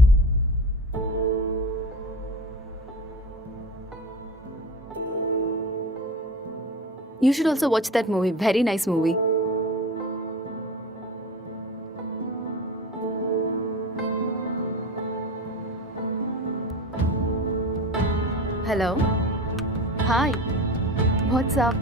You should also watch that movie. Very nice movie. Hello. Hi. What's up?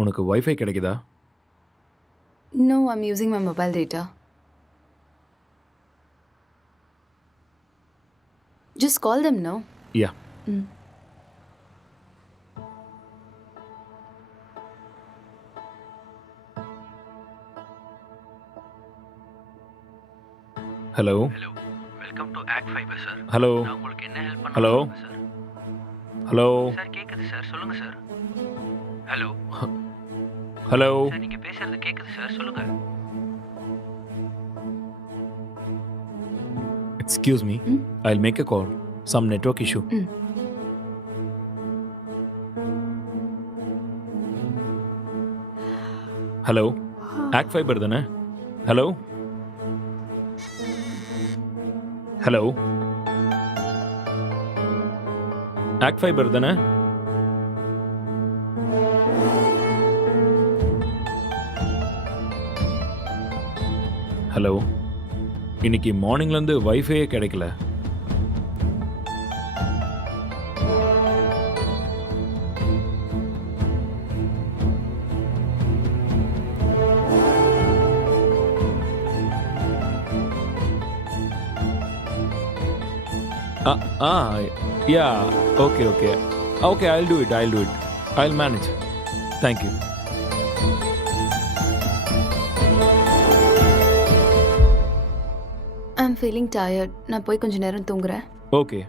உனக்கு வைஃபை கிடைக்குதா? No, I'm using my mobile data. Just call them, no? Yeah. Mm. Hello. Welcome to ACT fiber sir. Hello. நான் உங்களுக்கு என்ன ஹெல்ப் பண்ண ஹலோ. முடியும் சார்? ஹலோ. சார் கேக்குது சார், சொல்லுங்க சார். Hello hello. சார், நீங்க பேசுறது கேக்குது சார், சொல்லுங்க. Excuse me, I'll make a call. Some network issue. Mm. Hello, ACT fiber தானே? ஹலோ ஹலோ, ஆக்ட் ஃபைபர் தானே? ஹலோ, இன்னைக்கு மார்னிங்லேருந்து வைஃபையே கிடைக்கல. Yeah, okay. Okay, I'll do it. I'll manage. Thank you. I'm feeling tired. நான் போய் கொஞ்ச நேரம் தூங்குறேன். Okay.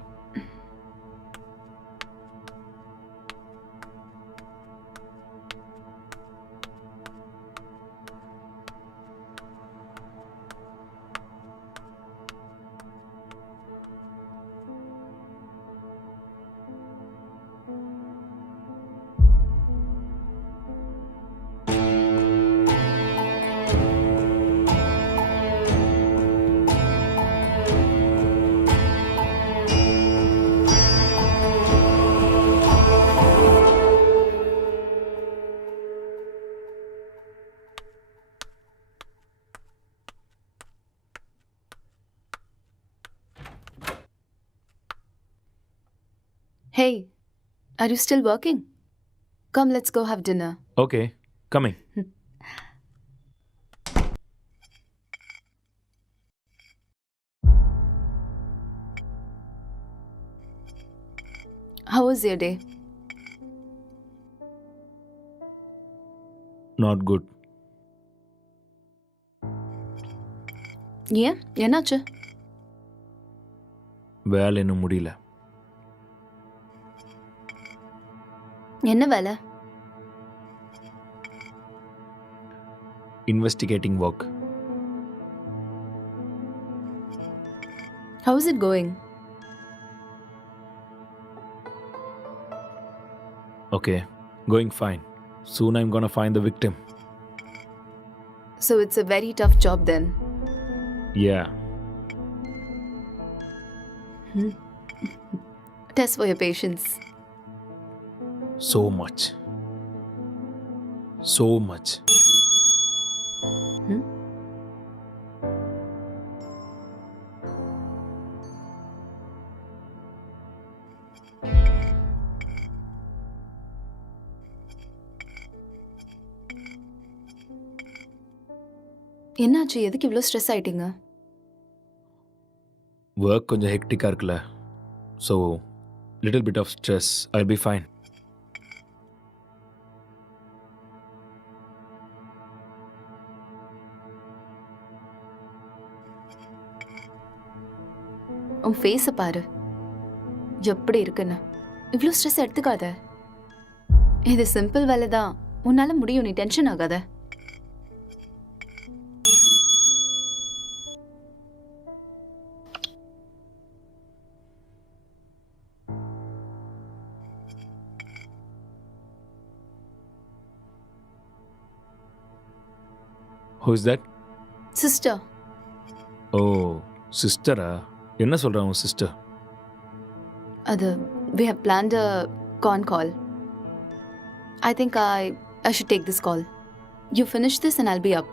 Hey, are you still working? Come, let's go have dinner. Okay coming. How was your day? Not good. ஏன் என்னாச்சு? வேலை இன்னும் முடியல. என்ன வேலை? Investigating work. How is it going? Okay, going fine. Soon I'm gonna find the victim. So it's a very tough job then. Yeah. Test for your patience. So much. So much. என்னாச்சு? எதுக்கு இவ்வளோ ஸ்ட்ரெஸ் ஆயிட்டீங்க? ஒர்க் கொஞ்சம் ஹெக்டிக்காக இருக்குல்ல, so little bit of stress. I be fine. உன் ஃபேஸை பாரு, எப்படி இருக்குன்னு. இவ்வளோ ஸ்ட்ரெஸ் எடுத்துக்காத. இது சிம்பிள் வேலை தான், உன்னால முடியும். நீ டென்ஷன் ஆகாத. Who is that? சிஸ்டர். ஓ சிஸ்டரா? என்ன சொல்கிறா உன் சிஸ்டர்? அது we have planned a con call. I think I should take this call. You finish this and I'll be up.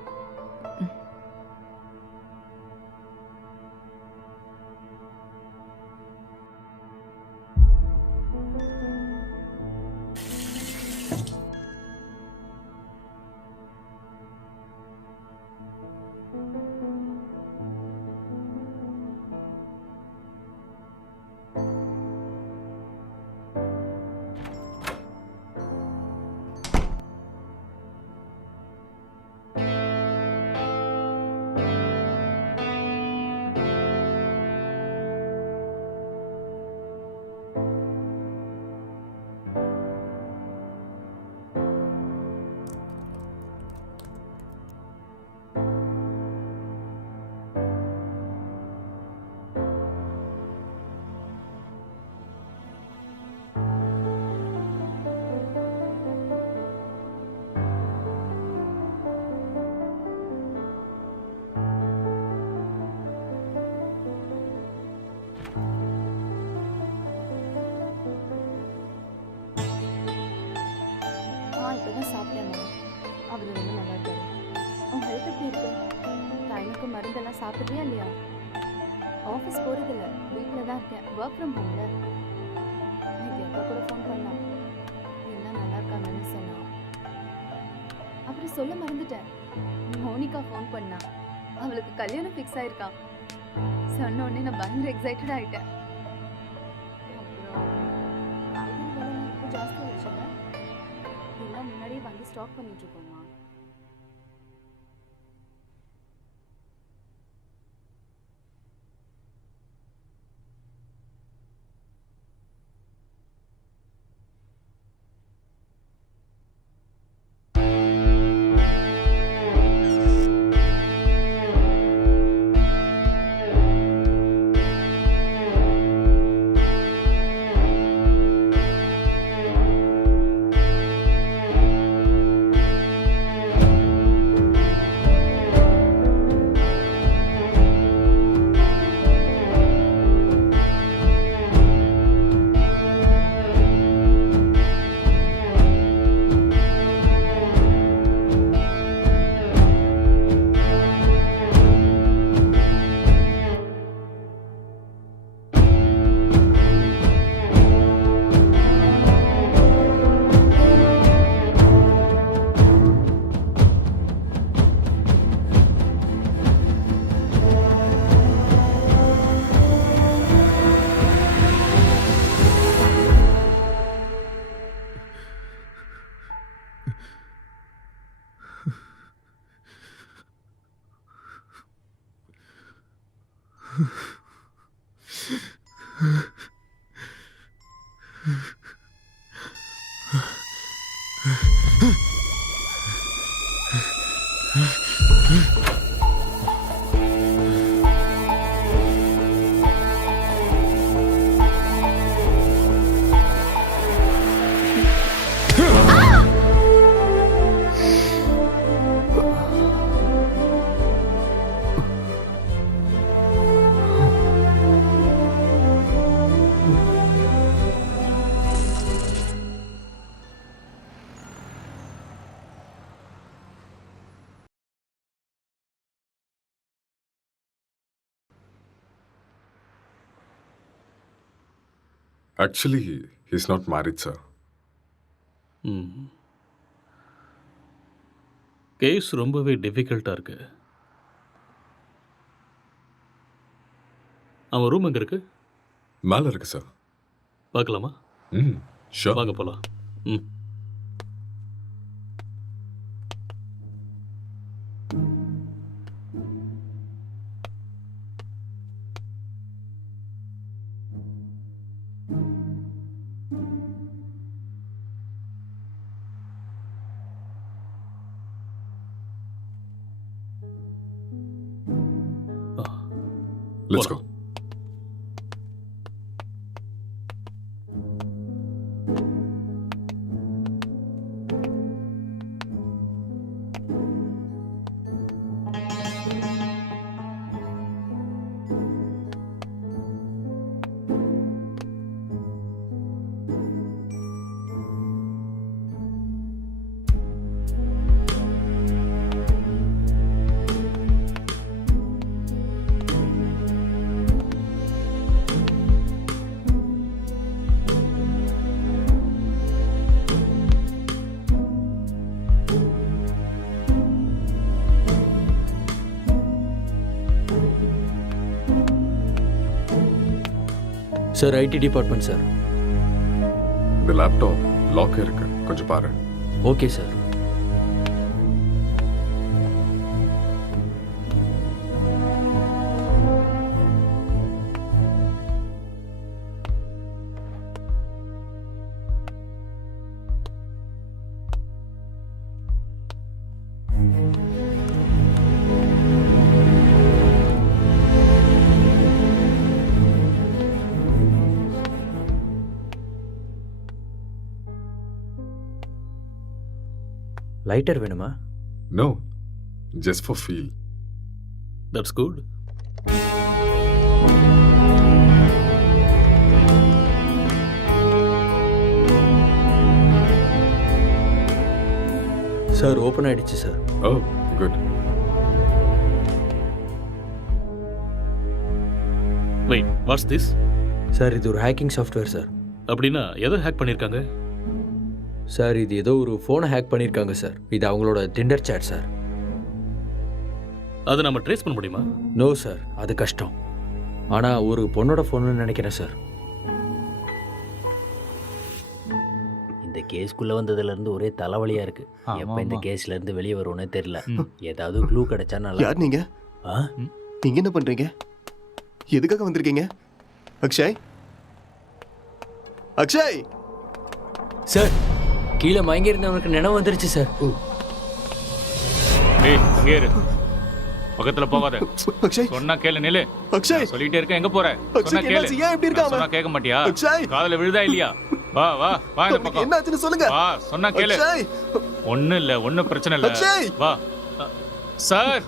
இப்பதான் சாப்பிட்டேம்மா. அவர் ரொம்ப நல்லா இருக்காரு. உன் ஹெல்த் எப்படி இருக்கு? டைமுக்கு மருந்தெல்லாம் சாப்பிட்றியா இல்லையா? ஆஃபீஸ் போகிறதில்ல, வீட்டில் தான் இருக்கேன். ஒர்க் ஃப்ரம் ஹோம்ல. இன்னைக்கு அக்கா கூட ஃபோன் பண்ணலாம். எல்லாம் நல்லா இருக்காங்கன்னு சொன்னான். அப்புறம் சொல்ல மறந்துட்டேன், மோனிகா ஃபோன் பண்ணா. அவளுக்கு கல்யாணம் ஃபிக்ஸ் ஆயிருக்கான். சொன்ன உடனே நான் பயங்கர எக்ஸைட்டட் ஆகிட்டேன். அப்புறம் காய்கறி விலை இப்போ ஜாஸ்தி ஆயிடுச்சுல்ல, எல்லாம் முன்னாடியே வாங்கி ஸ்டாக் பண்ணிட்டு இருக்கோமா. Actually, he's not married, sir. Case ரொம்பவே டிஃபிகல்ட்டாக இருக்கு. அவன் ரூம் எங்கே இருக்கு? மேல இருக்கு சார். பார்க்கலாமா? ஷூர். வாங்க போகலாம். Let's go. Sir IT department sir. இந்த லேப்டாப் லாக் இருக்கு, கொஞ்சம் பாரு. Okay sir. லைட்டர் வேணுமா? No, just for feel. That's good. Sir open ஆயிடுச்சு sir. Oh, good. Wait, what's this? Sir இது ஒரு ஹேக்கிங் சாஃப்ட்வேர் சார். அப்படின்னா எதை ஹேக் பண்ணியிருக்காங்க? சார் இது ஏதோ ஒரு ஃபோனை ஹேக் பண்ணியிருக்காங்க சார். இது அவங்களோட டிண்டர் சேட் சார். அதை நம்ம ட்ரேஸ் பண்ண முடியுமா? நோ சார், அது கஷ்டம். ஆனால் ஒரு பொண்ணோட ஃபோன்னு நினைக்கிறேன் சார். இந்த கேஸ்க்குள்ளே வந்ததுலேருந்து ஒரே தலைவலியாக இருக்கு. எப்போ இந்த கேஸ்லேருந்து வெளியே வருவோன்னே தெரியல. ஏதாவது க்ளூ கிடைச்சா நல்லா. யார் நீங்க? நீங்க என்ன பண்றீங்க? எதுக்காக வந்திருக்கீங்க? அக்ஷய், அக்ஷய் சார், கீழே மயங்கி இருந்தவனுக்கு நினைவு வந்துருச்சு சார். ஏய் இங்கே இரு, பக்கத்துல போகாத. அக்ஷய் சொன்னா கேளு. நில்லு. அக்ஷய் சொல்லிட்டே இருக்க, எங்க போற? சொன்னா கேளு. ஏன் இப்படி இருக்காம? சொன்னா கேட்க மாட்டியா? அக்ஷய் காதுல விழுதா இல்லையா? வா வா வா இந்த பக்கம். என்னாச்சுன்னு சொல்லுங்க. வா, சொன்னா கேளு. அக்ஷய் ஒண்ணும் இல்ல, ஒண்ணும் பிரச்சனை இல்ல. அக்ஷய் வா. சார்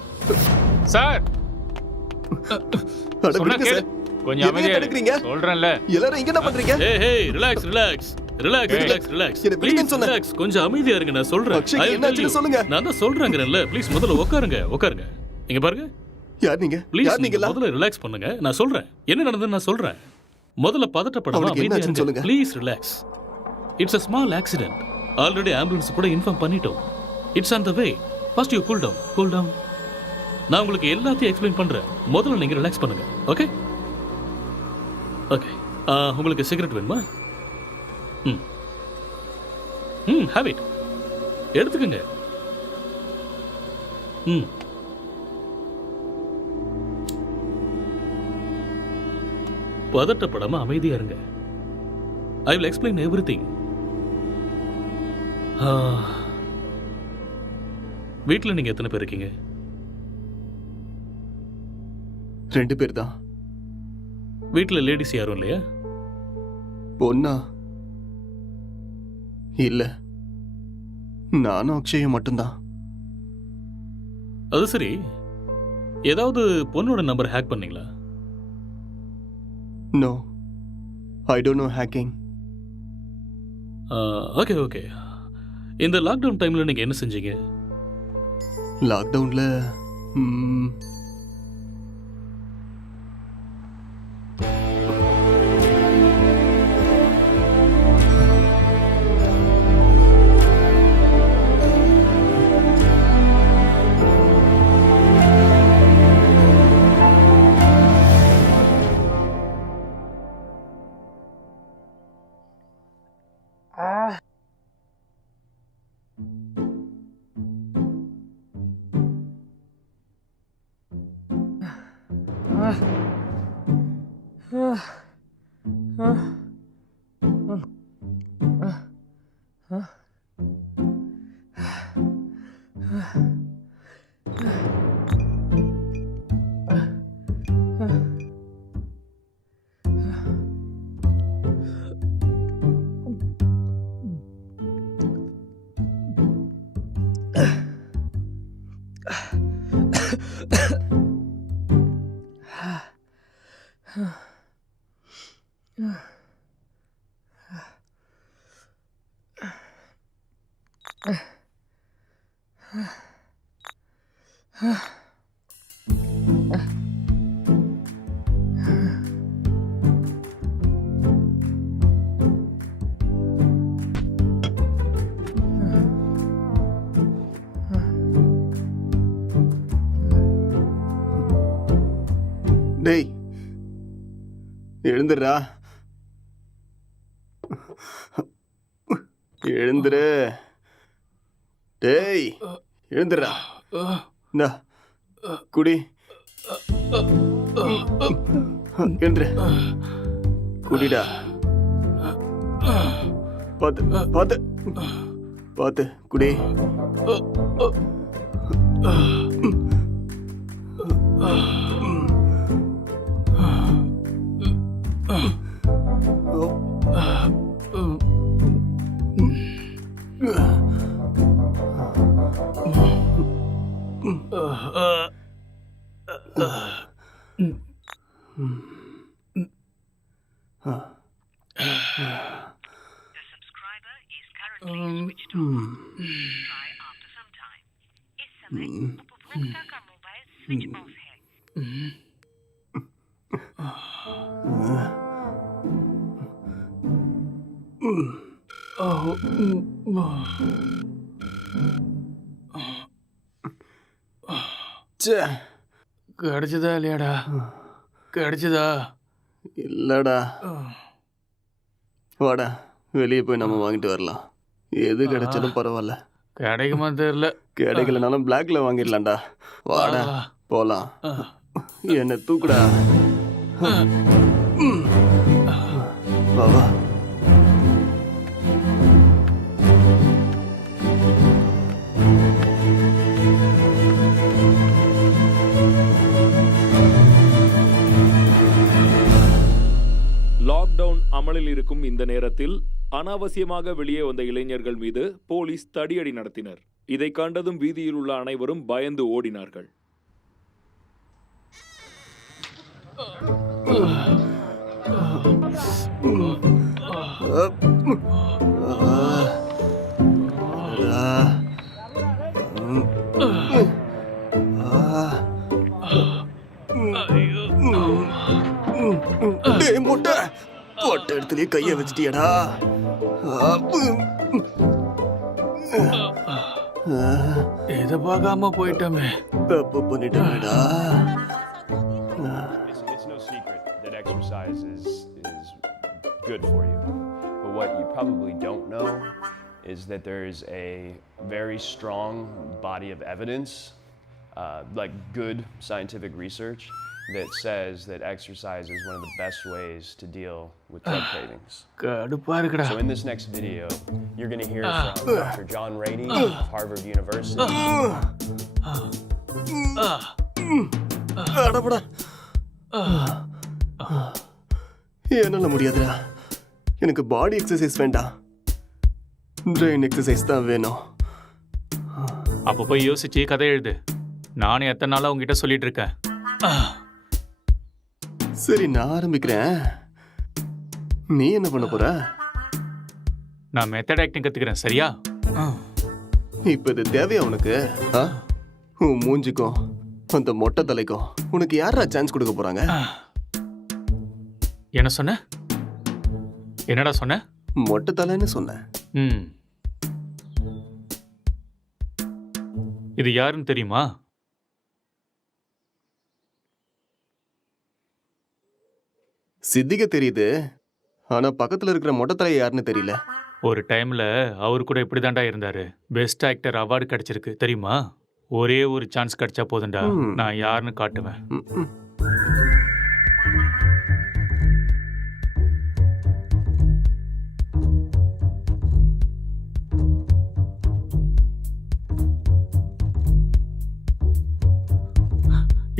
சார், சொன்னா கேளு. கொஞ்சம் அமைதியா இரு. சொல்றேன்ல. எல்லாரும் இங்க என்ன பண்றீங்க? ஏய் hey, relax relax relax relax relax. என்ன விடுங்கன்னு சொன்னேன். ரிலாக்ஸ், கொஞ்சம் அமைதியா இருங்க, நான் சொல்றேன். அக்ஷய் என்னாச்சுன்னு சொல்லுங்க. நான் தான் சொல்றேங்கறேன்ல, ப்ளீஸ் முதல்ல உட்காருங்க உட்காருங்க. இங்க பாருங்க. யார் நீங்க? ப்ளீஸ் யார் நீங்க? முதல்ல ரிலாக்ஸ் பண்ணுங்க, நான் சொல்றேன். என்ன நடந்ததுன்னு நான் சொல்றேன். முதல்ல பதட்டப்படாம அமைதியா இருங்க. Please relax. It's a small accident. Already ambulance கூட இன்ஃபார்ம் பண்ணிட்டோம். It's on the way. First you cool down. நான் உங்களுக்கு எல்லாத்தையும் எக்ஸ்பிளைன் பண்றேன். முதல்ல நீங்க ரிலாக்ஸ் பண்ணுங்க. Okay okay. உங்களுக்கு சிகரெட் வேணுமா? Have it. எடுத்துக்கங்க. பதட்டப்படாம அமைதியா இருங்க. ஐ வில் எக்ஸ்பிளைன் எவ்ரிதிங். வீட்டில் நீங்க எத்தனை பேர் இருக்கீங்க? 2 பேர் தான். வீட்டில் லேடிஸ் யாரும் இல்லையா? பொண்ணா? இல்ல, நானும் அக்ஷயும் மட்டும்தான். அது சரி, ஏதாவது பொண்ணோட நம்பர் ஹேக் பண்ணீங்களா? No, I don't know hacking. Okay okay. இந்த லாக்டவுன் டைம்ல நீங்க என்ன செஞ்சீங்க? லாக்டவுன்ல டேய், எழுந்துடுறா, எழுந்துரு. டேய், எழுந்துடுறா. இந்தா குடி. எழுந்துரு, குடிடா. பார்த்து பார்த்து பார்த்து குடி. கிடைச்சதா இல்லையாடா? கிடைச்சதா? இல்லடா. வாடா, வெளியே போய் நம்ம வாங்கிட்டு வரலாம். எது கிடைச்சாலும் பரவாயில்ல. கிடைக்குமா தெரியல. கிடைக்கலனாலும் பிளாக்ல வாங்கிடலாம்டா. வாடா போலாம். என்ன தூக்குடா. வா வா. லாக்டவுன் அமலில் இருக்கும் இந்த நேரத்தில் அனாவசியமாக வெளியே வந்த இளைஞர்கள் மீது போலீஸ் தடியடி நடத்தினர். இதை கண்டதும் வீதியில் உள்ள அனைவரும் பயந்து ஓடினார்கள். முட்டை போட்ட இடத்துலயே கைய வச்சிட்டியடா. இதை பார்க்காம போயிட்டோமே. தப்பு பண்ணிட்டேடா. It's no secret that exercise is good for you. But what you probably don't know is that there is a very strong body of evidence, like good scientific research, that says that exercise is one of the best ways to deal with drug cravings. So in this next video, you're going to hear from Dr. John Rady of Harvard University. என்னால முடியாதுடா. எனக்கு பாடி எக்ஸசைஸ் வேண்டாம், பிரெயின் எக்ஸசைஸ் தான் வேணும். அப்போ போய் யோசிச்சு கதை எழுது. நானும் எத்தனை நாளா உங்ககிட்ட சொல்லிட்டு இருக்கேன். சரி, நான் ஆரம்பிக்கிறேன். நீ என்ன பண்ண போற? நான் மெத்தட் ஆக்டிங் கத்துக்கிறேன். சரியா? இப்ப இது தேவையா உனக்கு? உன் மூஞ்சிக்கும் அந்த மொட்டை தலைக்கும் உனக்கு யாரா சான்ஸ் கொடுக்க போறாங்க? என்ன சொன்ன? என்னடா சொன்ன? மொட்டை தலைன்னு சொன்னேன். இது யாருன்னு தெரியுமா? சித்திக தெரியுது, ஆனா பக்கத்துல இருக்கிற மொட்டை தலை யாருன்னு தெரியல. ஒரு டைம்ல அவரு கூட இப்படிதான்டா இருந்தாரு. பெஸ்ட் ஆக்டர் அவார்டு கிடைச்சிருக்கு தெரியுமா? ஒரே ஒரு சான்ஸ் கிடைச்சா போதும்டா, நான் யாருன்னு காட்டுவேன்.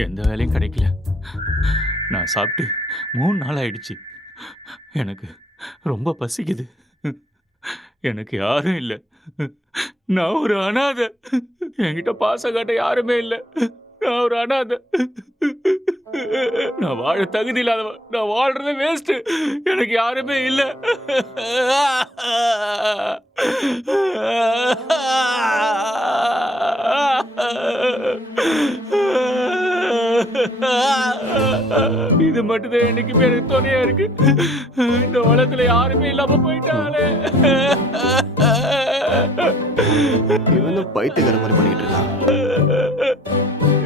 எந்த வேலையும் கிடைக்கல. நான் சாப்பிட்டு 3 நாள் ஆயிடுச்சு. எனக்கு ரொம்ப பசிக்குது. எனக்கு யாரும் இல்லை. நான் ஒரு அனாதை. என்கிட்ட பாசம் காட்ட யாருமே இல்லை. நான் ஒரு அனாதை. நான் வாழ தகுதி இல்லாதவன். நான் வாழ்றது வேஸ்ட். எனக்கு யாருமே இல்லை. இது மட்டும்தான் என்னைக்குமே எனக்கு துணையா இருக்கு. இந்த உலகத்துல யாருமே இல்லாம போயிட்டாலே. இவனும் பைத்தியக்கார மாதிரி பண்ணிட்டு இருக்கான்.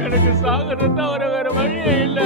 எனக்கு சாகிறது தவிர வேற வழியே இல்ல.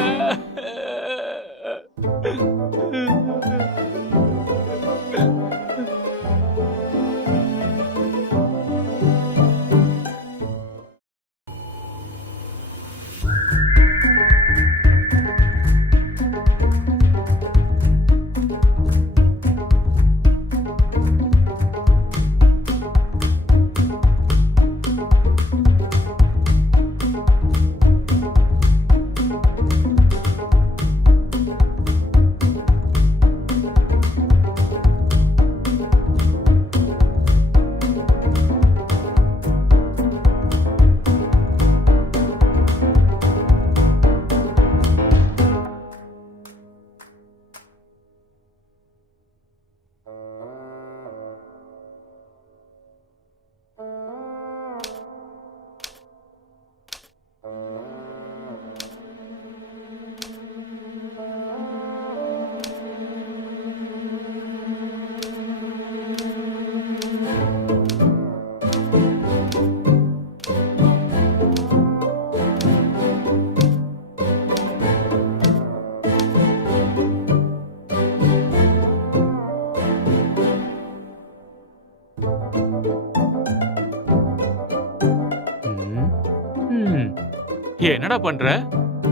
என்னடா பண்ற?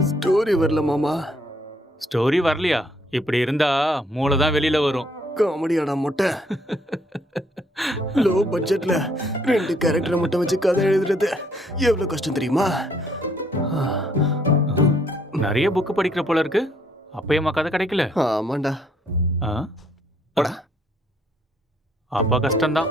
ஸ்டோரி வரல மாமா. ஸ்டோரி வரலையா? இப்படி இருந்தா மூளை தான் வெளியில வரும். காமெடியாடா மொட்டை. லோ பட்ஜெட்ல 2 கேரக்டரை மட்டும் வச்சு கதை எழுதுறது எவ்வளவு கஷ்டம் தெரியுமா? நிறைய புக் படிக்கிற போல இருக்கு. அப்பயமா கதை கிடைக்கல? ஆமாண்டா. அப்பா கஷ்டம்தான்.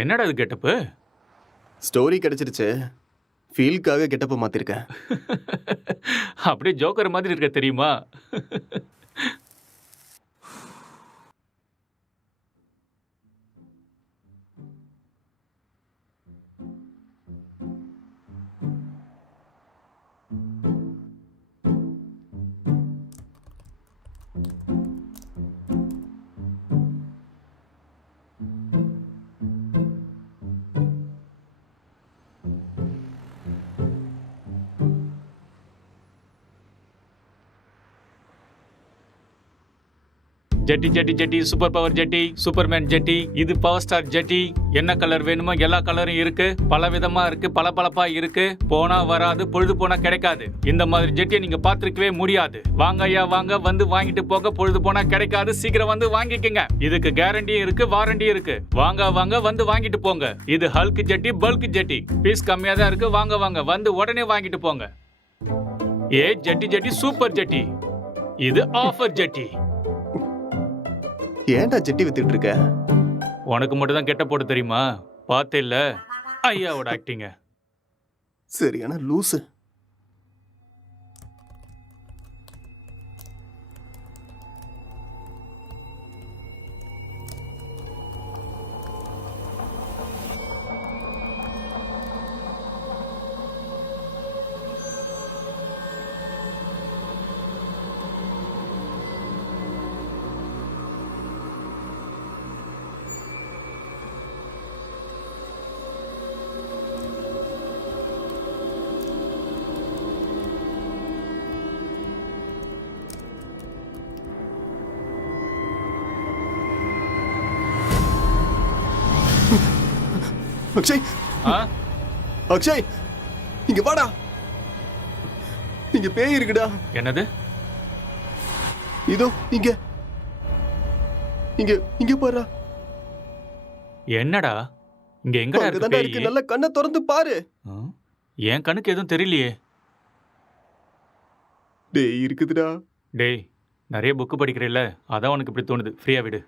என்னடா இது கெட்டப்பு? ஸ்டோரி கிடைச்சிருச்சு, ஃபீல்க்காக கெட்டப்ப மாத்திருக்கேன். அப்படியே ஜோக்கர் மாதிரி இருக்க தெரியுமா? ஜெட்டி ஜெட்டி ஜெட்டி, சூப்பர் பவர் ஜெட்டி, சூப்பர்மேன் ஜெட்டி, இது பவர் ஸ்டார் ஜெட்டி. என்ன கலர் வேணுமோ எல்லா கலரும் இருக்கு, பல விதமா இருக்கு, பளபளப்பா இருக்கு. போனா வராது, பொழுது போனா கிடைக்காது. இந்த மாதிரி ஜெட்டியை நீங்க பார்த்திருக்கவே முடியாது. வாங்க ஐயா வாங்க, வந்து வாங்கிட்டு போக. பொழுது போனா கிடைக்காது, சீக்கிரம் வந்து வாங்கிக்கங்க. இதுக்கு கேரண்டியும் இருக்கு, வாரண்டியும் இருக்கு. வாங்க வாங்க, வந்து வாங்கிட்டு போங்க. இது ஹல்க் ஜெட்டி, பல்க் ஜெட்டி. பீஸ் கம்மியா தான் இருக்கு. வாங்க வாங்க, வந்து உடனே வாங்கிட்டு போங்க. ஏ ஜெட்டி ஜெட்டி, சூப்பர் ஜெட்டி. இது ஆஃபர் ஜெட்டி. ஏன்டா ஜெட்டி வித்துட்டு இருக்க? உனக்கு மட்டும் தான் கெட்ட போட தெரியுமா? பார்த்தே இல்ல ஐயாவோட ஆக்டிங்க. சரியான லூசு. அக்ஷய், அக்ஷய், இங்க வாடா. இங்க பேய் இருக்குடா. என்னது? இதோ இங்க இங்க இங்க பாரு. என்னடா இங்க எங்கடா இருக்கு பேய்? நல்ல கண்ணை திறந்து பாரு. என் கண்ணுக்கு எதுவும் தெரியலையே. டேய் இருக்குதுடா. டேய் நிறைய புக்கு படிக்கிறேல்ல, அதான் உனக்கு இப்படி தோணுது. ஃப்ரீயா விடு.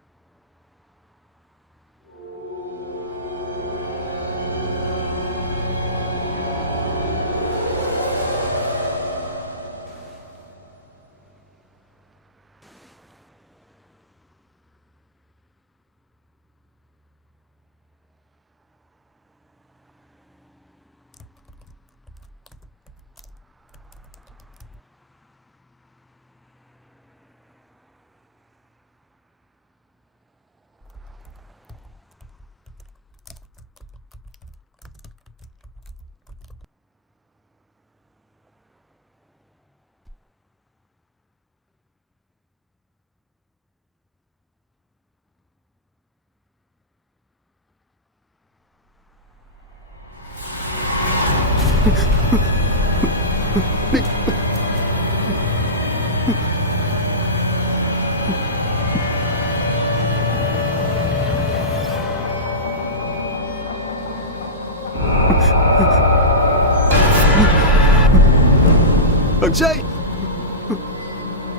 அக்ஷய்,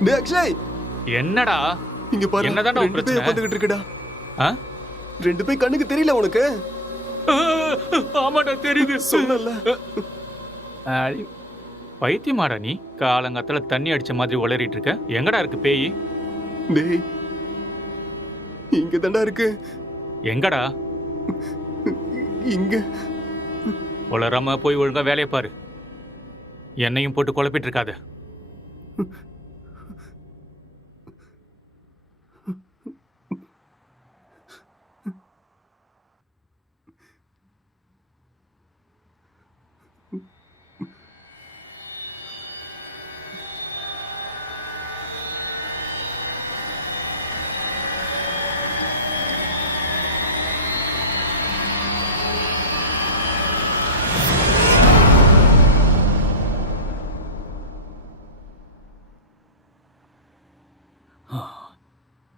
டேய் அக்ஷய், என்னடா இங்க பாரு. என்னடா ரெண்டு பேய் உட்கார்ந்துகிட்டு இருக்குடா. ரெண்டு பேய் கண்ணுக்கு தெரியல உனக்கு? ஆமாடா தெரியுது. சொல்லல. பைத்தியமாடா நீ? காலங்காத்துல தண்ணி அடிச்ச மாதிரி உளறிட்டு இருக்க. எங்கடா இருக்கு பேய்? டேய் இங்க தான்டா இருக்கு. எங்கடா? இங்க. உளராம போய் ஒழுங்கா வேலையை பாரு. என்னையும் போட்டு குழப்பிட்டு இருக்காத.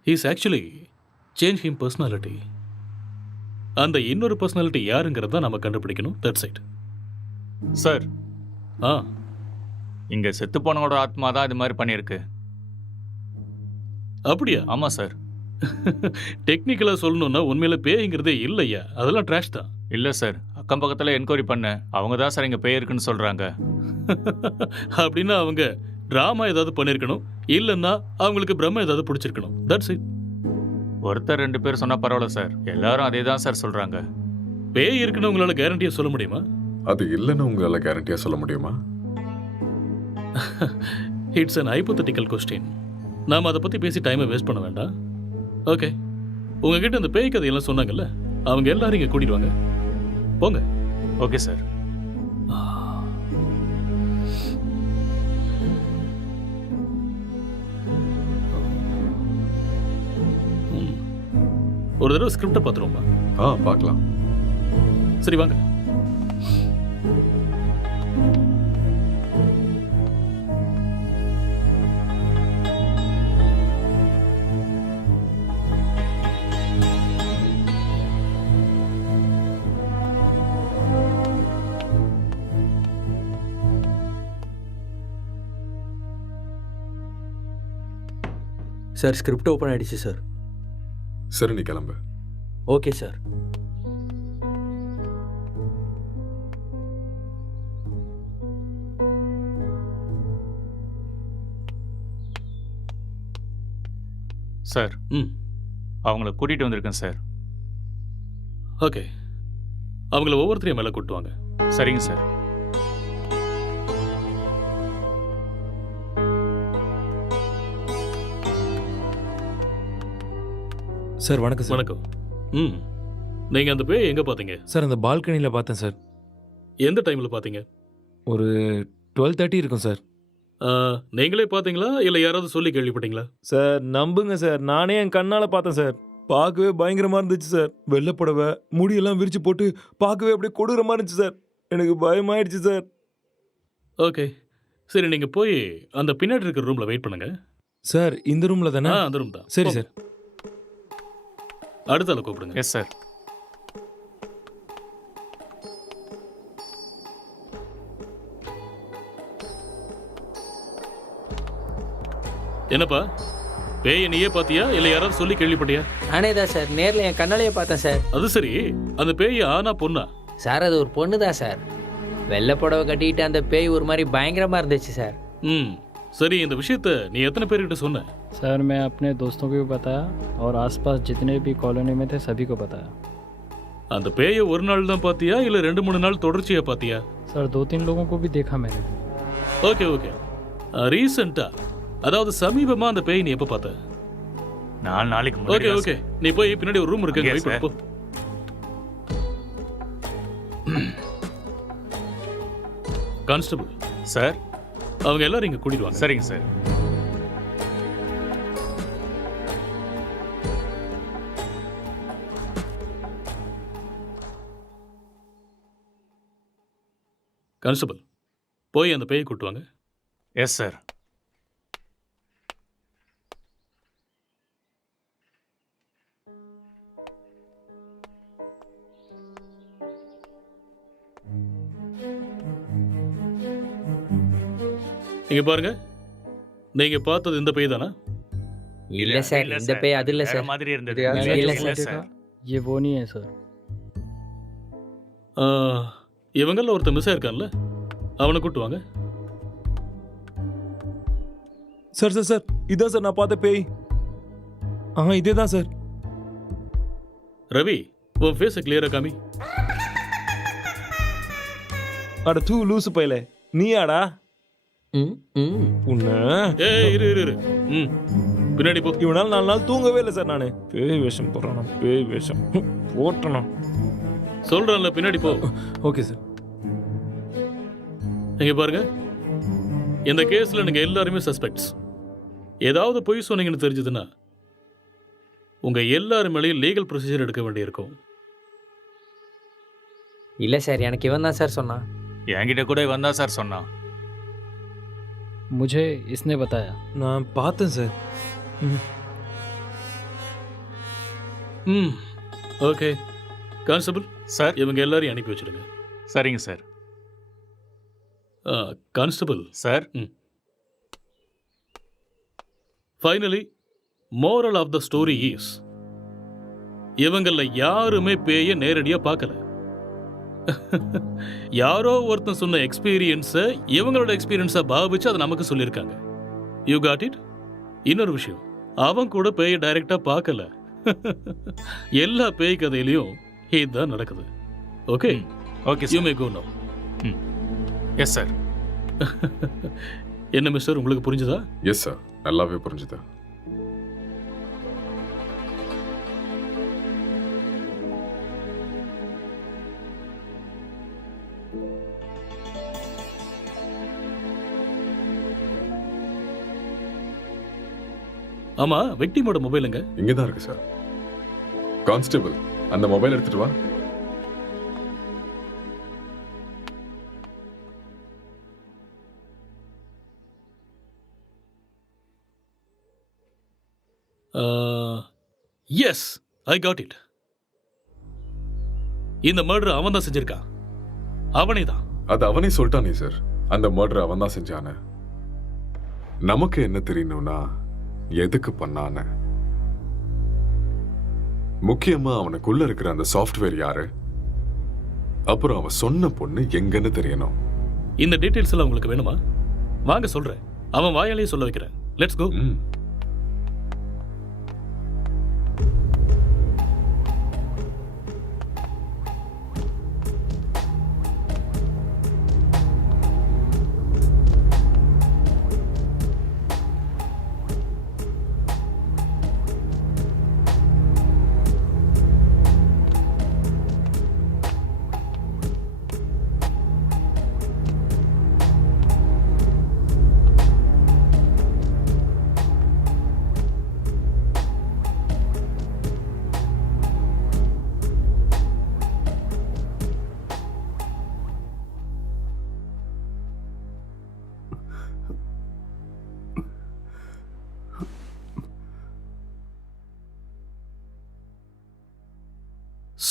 He's actually changed him personality. அந்த இன்னொரு பர்சனாலிட்டி யாருங்கிறத நம்ம கண்டுபிடிக்கணும். That's it sir. இங்க செத்து போனவோட ஆத்மா தான் இது மாதிரி பண்ணியிருக்கு. அப்படியா? ஆமா சார். டெக்னிக்கலாக சொல்லணும்னா உண்மையில பேய்ங்கிறதே இல்லையா, அதெல்லாம் ட்ராஷ் தான். இல்லை சார், அக்கம் பக்கத்தில் என்கொயரி பண்ணேன். அவங்க தான் சார் இங்கே பேய் இருக்குன்னு சொல்கிறாங்க. அப்படின்னா அவங்க ட்ராமா ஏதாவது பண்ணியிருக்கணும், இல்லைன்னா அவங்களுக்கு பிரம்ம ஏதாவது பிடிச்சிருக்கணும். That's it. ஒருத்தர் 2 பேர் சொன்னால் பரவாயில்ல சார், எல்லாரும் அதே தான் சார் சொல்கிறாங்க. பேய் இருக்குன்னு உங்களால் கேரண்டியாக சொல்ல முடியுமா? அது இல்லைன்னு உங்களால கேரண்டியா சொல்ல முடியுமா? It's an hypothetical question. நாம் அதை பற்றி பேசி டைமை வேஸ்ட் பண்ண வேண்டாம். ஓகே, உங்ககிட்ட இந்த பேய் கதையெல்லாம் சொன்னாங்கல்ல, அவங்க எல்லாரும் இங்கே கூட்டிட்டு வாங்க. போங்க. Okay sir. ஒரு தடவை ஸ்கிரிப்டை பார்த்துருவோமா? பார்க்கலாம். சரி வாங்க. சார் ஸ்கிரிப்ட் ஓப்பன் ஆயிடுச்சு சார். சரி, நீ கிளம்பு. Okay sir. சார், அவங்கள கூட்டிகிட்டு வந்திருக்கேன் சார். ஓகே, அவங்கள ஒவ்வொருத்தரையும் மேலே கூட்டுவாங்க. சரிங்க சார். சார் வணக்கம் சார். வணக்கம். நீங்கள் அந்த பேய் எங்கே பார்த்தீங்க? சார் அந்த பால்கனியில் பார்த்தேன் சார். எந்த டைமில் பார்த்தீங்க? ஒரு 12:30 இருக்கும் சார். நீங்களே பார்த்தீங்களா இல்லை யாராவது சொல்லி கேள்விப்பட்டீங்களா? சார் நம்புங்க சார், நானே என் கண்ணால் பார்த்தேன் சார். பார்க்கவே பயங்கரமாக இருந்துச்சு சார். வெள்ளை புடவை, முடியெல்லாம் விரிச்சு போட்டு பார்க்கவே அப்படியே கொடூரமாக இருந்துச்சு சார். எனக்கு பயமாயிடுச்சு சார். ஓகே, சரி, நீங்கள் போய் அந்த பின்னாடி இருக்கிற ரூமில் வெயிட் பண்ணுங்க. சார் இந்த ரூமில் தானே? அந்த ரூம் தான். சரி சார். அடுத்த ஆளை கூப்பிடுங்க. Yes sir. என்னப்பா, பேயை நீயே பார்த்தியா இல்லை யாராவது சொல்லி கேள்விப்பட்டியா? நானே தான் சார், நேரில் என் கண்ணாலேயே பார்த்தேன் சார். அது சரி, அந்த பேய் ஆனா பொண்ணா? சார் அது ஒரு பொண்ணு தான் சார். வெள்ளை புடவை கட்டிட்டு அந்த பேய் ஒரு மாதிரி பயங்கரமாக இருந்துச்சு சார். சரி, இந்த விஷயத்தை நீ எத்தனை பேர்கிட்ட சொன்ன? सर मैं अपने दोस्तों को भी बताया और आसपास जितने भी कॉलोनी में थे सभी को बताया. அந்த பேயை ஒரு நாள் தான் பார்த்தியா இல்லை 2-3 நாள் தொடர்ச்சியாக பார்த்தியா? सर 2-3 लोगों को भी देखा मैंने. ஓகே ஓகே, ரீசெண்டா, அதாவது சமீபமா அந்த பேய் நீ எப்போ பார்த்த? 4 நாளைக்கு ஓகே ஓகே, நீ போய் பின்னாடி ஒரு ரூம் இருக்கு, Okay, வெயிட் பண்ணு, போ. கான்ஸ்டபிள் சார், அவங்க எல்லாரும் இங்கே கூட்டிட்டு வாங்க. சரிங்க சார். கான்ஸ்டபிள், போய் அந்த பேயை கூட்டுவாங்க. Yes sir. இங்க பாருங்க, நீங்க பார்த்தது இந்த பேய் தானா? இல்ல சார், இந்த பேய் அது இல்ல சார். மாதிரி இருந்தது. இல்ல சார். ये वो नहीं है सर. இவங்கள ஒருத்தர் மிஸ் ஆயிருக்கான்ல, அவனை கூட்டுவாங்க. சார் சார் சார், இதான் சார் நான் பார்த்த பேய். இதே தான் சார். ரவி, உன் ஃபேஸை கிளியரா காமி. அட தூ லூசு பையலே, நீயாடா? உன்ன இரு இரு இரு. பின்னாடி போ. இவனால 4 நாள் தூங்கவே இல்லை சார். நானு பேய் வேஷம் போடுறானா? பேய் வேஷம் போட்டனா? சொல்றேன்ல, பின்னாடி போ. Okay sir. இங்க பாருங்க, இந்த கேஸ்ல நீங்க எல்லாருமே சஸ்பெக்ட்ஸ். ஏதாவது பொய் சொன்னீங்கன்னு தெரிஞ்சதுன்னா உங்க எல்லாரும் மேலேயும் லீகல் ப்ரொசீஜர் எடுக்க வேண்டியிருக்கும். இல்ல சார், எனக்கு இவன் தான் சார் சொன்னான். என்கிட்ட கூட இவன் தான் சார் சொன்னான். मुझे इसने बताया. நான் பார்த்தேன் சார். ஓகே கான்ஸ்டபிள் சார், இவங்க எல்லாரையும் அனுப்பி வச்சிடுங்க. சரிங்க sir. Constable sir, finally moral of the story is இவங்கள யாருமே பேய நேரடியா பார்க்கல. யாரோ ஒருத்தன் சொன்ன எக்ஸ்பீரியன்ஸை இவங்களோட எக்ஸ்பீரியன்ஸை பாவிச்சு அதை நமக்கு சொல்லியிருக்காங்க. You got it? இன்னொரு விஷயம், அவன் கூட பேய டைரக்டா பார்க்கல. எல்லா பேய் கதையிலையும் இதுதான் நடக்குது. Okay okay, you may go now. Yes sir. என்ன மிஸ்டர், உங்களுக்கு புரிஞ்சுதா? எஸ் சார், நல்லாவே புரிஞ்சுதா. ஆமா, விக்டிமோட மொபைலுங்க? இங்கதான் இருக்கு சார். கான்ஸ்டபிள், அந்த மொபைல் எடுத்துட்டு வா. Yes, I got it. இந்த மர்டர் அவன் தான் செஞ்சிருக்கான். அவனே தான். அது அவனே சொல்லிட்டானே சார், அந்த மர்டர் அவன் தான் செஞ்சான. நமக்கு என்ன தெரியணும்னா எதுக்கு பண்ணான, முக்கியமா அவனுக்குள்ள இருக்கிற அந்த சாஃப்ட்வேர் யாரு, அப்புறம் அவன் சொன்ன பொண்ணு எங்கன்னு தெரியணும். இந்த டீடைல்ஸ் எல்லாம் உங்களுக்கு வேணுமா? வாங்க சொல்றேன். அவன் வாயாலேயே சொல்ல வைக்கிறேன். Let's go.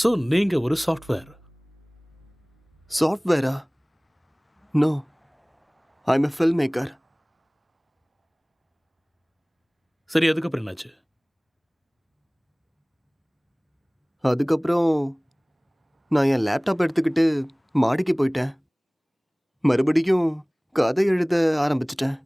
ஸோ நீங்க ஒரு சாஃப்ட்வேர்? சாஃப்ட்வேரா? No, I am a film maker. சரி, அதுக்கப்புறம் என்னாச்சு? அதுக்கப்புறம் நான் என் லேப்டாப் எடுத்துக்கிட்டு மாடிக்கு போயிட்டேன். மறுபடியும் கதை எழுத ஆரம்பிச்சிட்டேன்.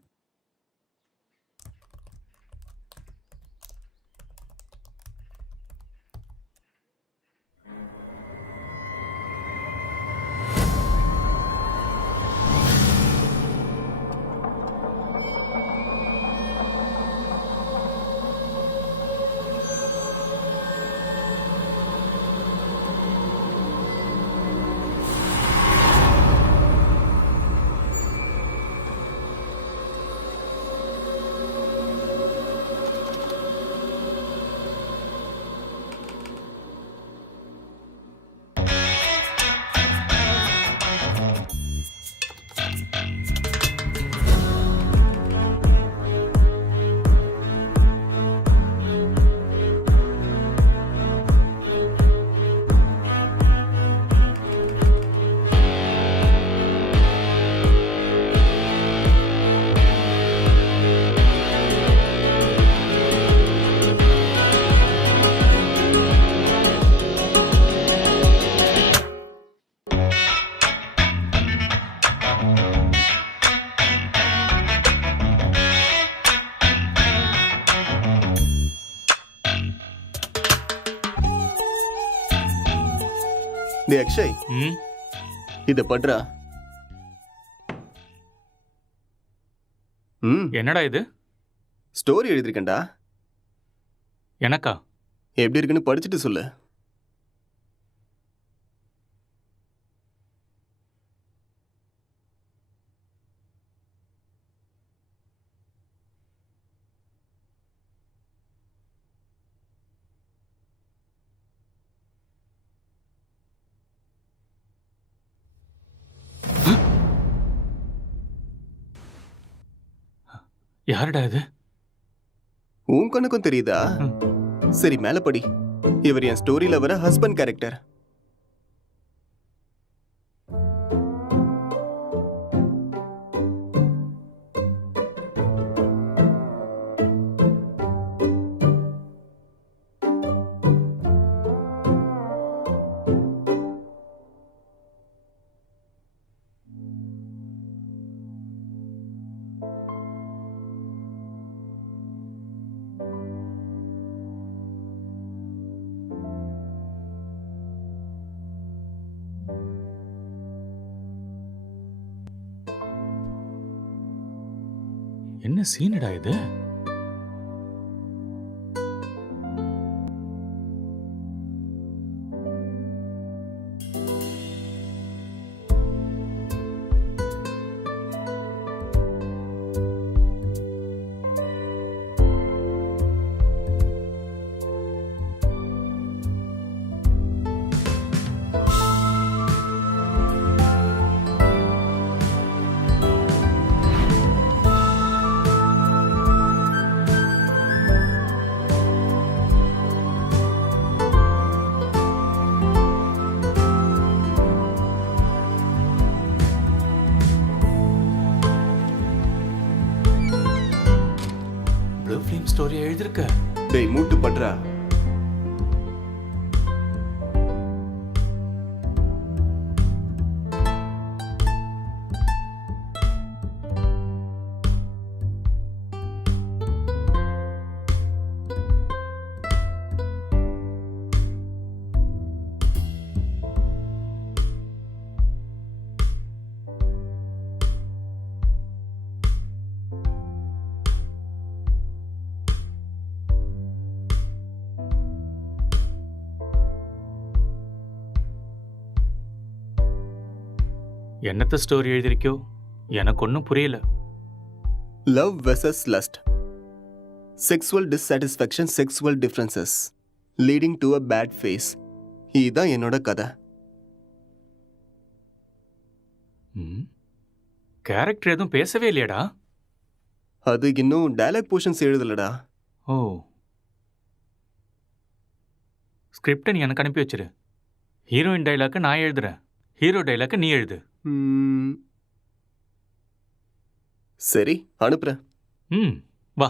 டே அக்ஷய், இத பண்றா. என்னடா இது? ஸ்டோரி எழுதிருக்கேன்டா. எனக்கா? எப்படி இருக்குன்னு படிச்சுட்டு சொல்லு. யாருடா இது? உன் கண்ணுக்கும் தெரியுதா? சரி, மேல படி. இவர் என் ஸ்டோரியில வர ஹஸ்பண்ட் கேரக்டர். என்ன சீனடா இது? ப்ளூ ஃபிலிம் ஸ்டோரி எழுதிருக்க. டேய் மூட்டு பட்றா. என்னத்த ஸ்டோரி எழுதிருக்கியோ எனக்கு ஒன்றும் புரியல. Love versus lust, sexual dissatisfaction, sexual differences leading to a bad phase. இதுதான் என்னோட கதை. கேரக்டர் எதுவும் பேசவே இல்லையாடா? அது இன்னும் டயலாக் போர்ஷன்ஸ் எழுதலடா. ஓ, ஸ்கிரிப்டை நீ எனக்கு அனுப்பி வச்சிரு. ஹீரோயின் டைலாக்கு நான் எழுதுறேன், ஹீரோ டைலாக்கு நீ எழுது. சரி, அனுப்புறேன். வா.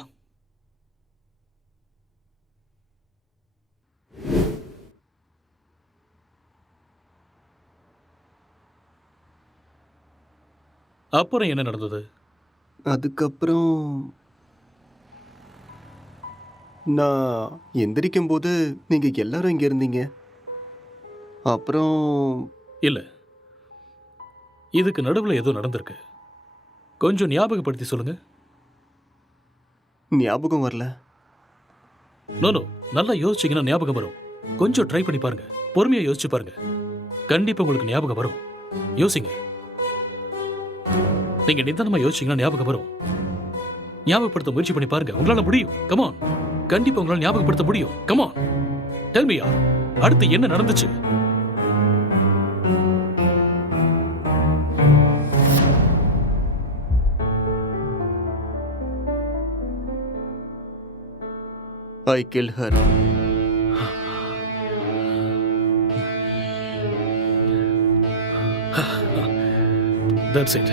அப்புறம் என்ன நடந்தது? அதுக்கப்புறம் நான் எந்திரிக்கும் போது நீங்க எல்லாரும் இங்க இருந்தீங்க. அப்புறம் இல்ல, இதுக்கு நடுவில் ஏதோ நடந்திருக்கு. கொஞ்சம் ஞாபகப்படுத்தி சொல்லுங்க. ஞாபகம் வரல. நோ, நல்லா யோசிச்சீங்கன்னா ஞாபகம் வரும். கொஞ்சம் ட்ரை பண்ணி பாருங்க, பொறுமையா யோசிச்சு பாருங்க, கண்டிப்பா உங்களுக்கு ஞாபகம் வரும். யோசிங்க, நீங்க நிதானமா யோசிச்சீங்கன்னா ஞாபகம் வரும். ஞாபகப்படுத்த முயற்சி பண்ணி பாருங்க, உங்களால முடியும். கமான், கண்டிப்பா உங்களால ஞாபகப்படுத்த முடியும். கமான், டெல் மீ, அடுத்து என்ன நடந்துச்சு? I killed her. That's it.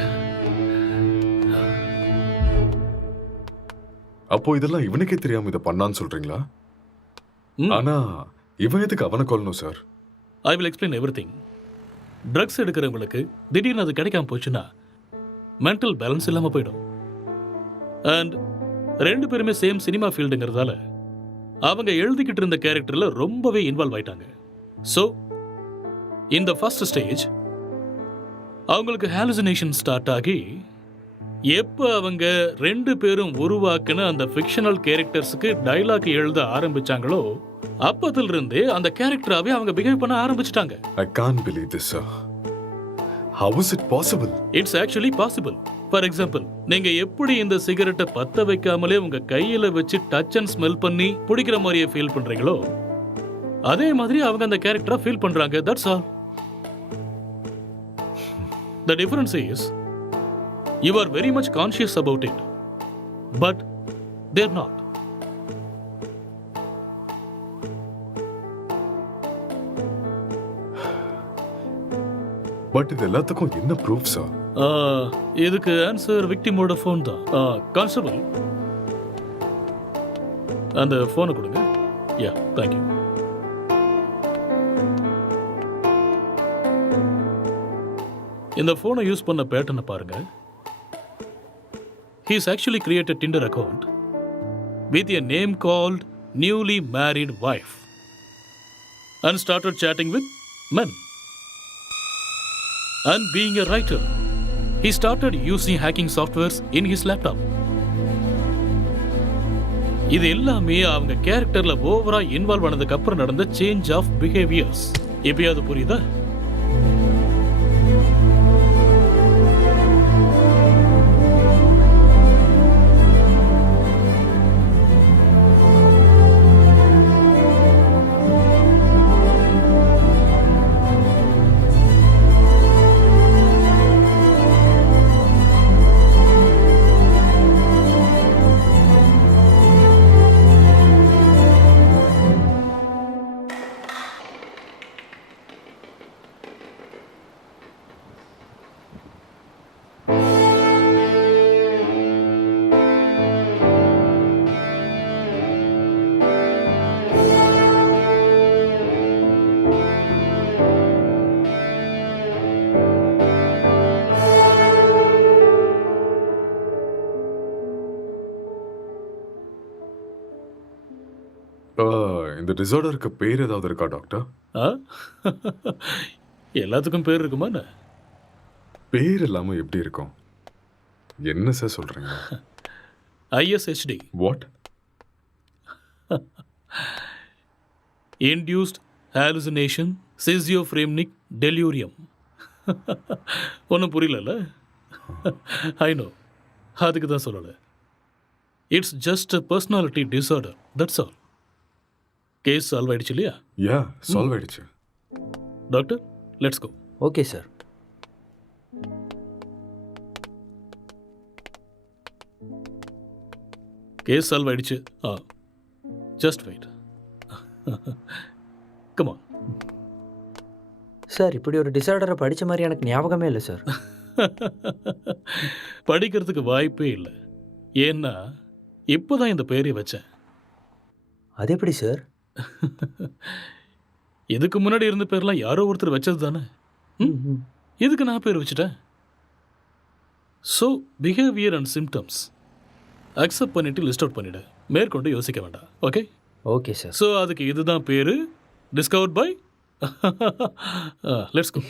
அப்போ இதெல்லாம் இவனுக்கே தெரியாம இதை பண்ணான்னு சொல்றீங்களா? ஆனா இவன் எதுக்கு அவனை கொல்லணும் sir? I will explain everything. Drugs எடுக்கிறவங்களுக்கு திடீர்னு அது கிடைக்காம போச்சுன்னா மென்டல் பேலன்ஸ் இல்லாம போயிடும். அண்ட் ரெண்டு பேருமே சேம் சினிமா ஃபீல்டுங்கிறதால அவங்க எழுதிக்கிட்டு இருந்த கேரக்டர்ல ரொம்பவே இன்வால்வ் ஆயிட்டாங்க. ஸோ இந்த ஃபர்ஸ்ட் ஸ்டேஜ் அவங்களுக்கு ஹாலுசினேஷன் ஸ்டார்ட் ஆகி, எப்போ அவங்க ரெண்டு பேரும் உருவாக்குன அந்த ஃபிக்ஷனல் கேரக்டர்ஸுக்கு டைலாக் எழுத ஆரம்பிச்சாங்களோ அப்பதிலிருந்தே அந்த கேரக்டராகவே அவங்க பிஹேவ் பண்ண ஆரம்பிச்சிட்டாங்க. I can't believe this, sir. How is it possible? It's actually possible. For example, நீங்க எப்படி இந்த சிகரெட்டை பத்த வைக்காமலே உங்க கையில வச்சு டச் அண்ட் ஸ்மெல் பண்ணி பிடிக்கிற மாதிரியே ஃபீல் பண்றீங்களோ, அதே மாதிரி அவங்க அந்த கேரக்டரா ஃபீல் பண்றாங்க. That's all. The difference is you are very much conscious about it, but they're not. But இது எல்லாத்துக்கும் என்ன ப்ரூஃப் சார்? இதுக்கு ஆன்சர் விக்டிமோட ஃபோன் தான். கான்ஸ்டபிள், அந்த ஃபோனை கொடுங்க. யா, தேங்க்யூ. இந்த ஃபோனை யூஸ் பண்ண பேட்டர்னை பாருங்க. He's actually created Tinder account with a name called newly married wife and started chatting with men. And being a writer, he started using hacking softwares in his laptop. இது எல்லாமே அவங்க கேரக்டர்ல ஓவரா இன்வால்வ் ஆனதுக்கு அப்புறம் நடந்த சேஞ்ச் ஆஃப் பிஹேவியர்ஸ். எப்பயாவது புரியுதா? இந்த டிசார்டருக்கு பேர் ஏதாவது இருக்கா டாக்டர்? எல்லாத்துக்கும் பேர் இருக்குமா? பேர் இல்லாம எப்படி இருக்கும்? என்ன சார் சொல்றீங்க? ISHD. What? Induced hallucination schizophrenic delirium. ஒன்றும் புரியல. ஐ நோ, அதுக்கு தான் சொல்லலை. It's just a personality disorder, that's all. Case solve ஆயிடுச்சு இல்லையா? யா, சால்வ் ஆயிடுச்சு. Doctor, let's go. Okay sir. Case solve ஆயிடுச்சு. Just wait. Come on. Sir, இப்படி ஒரு டிசார்டரை படித்த மாதிரி எனக்கு ஞாபகமே இல்லை சார். படிக்கிறதுக்கு வாய்ப்பே இல்லை. ஏன்னா இப்போதான் இந்த பேரை வச்சேன். அது எப்படி சார்? இதுக்கு முன்னாடி இருந்த பேர்லாம் யாரோ ஒருத்தர் வச்சது தானே. இதுக்கு நான் பேர் வச்சுட்டேன். So behaviour and symptoms accept பண்ணிட்டு லிஸ்ட் அவுட் பண்ணிவிடு. மேற்கொண்டு யோசிக்க வேண்டாம். ஓகே? Okay sir. ஸோ அதுக்கு இதுதான் பேர். Discovered by. Let's go.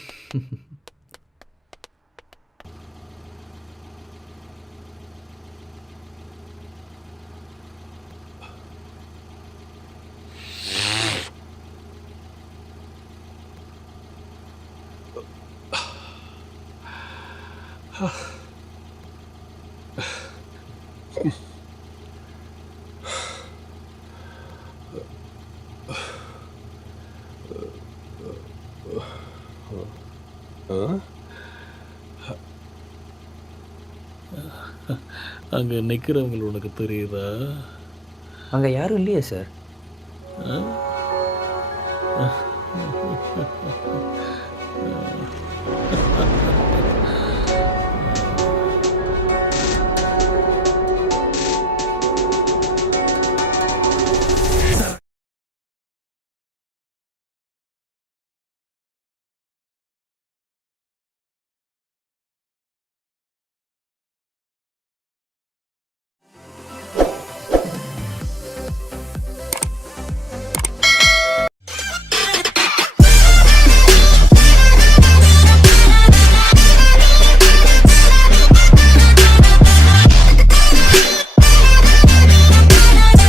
அங்கே நிற்கிறவங்க உனக்கு தெரியுதா? அங்கே யாரும் இல்லையே சார்.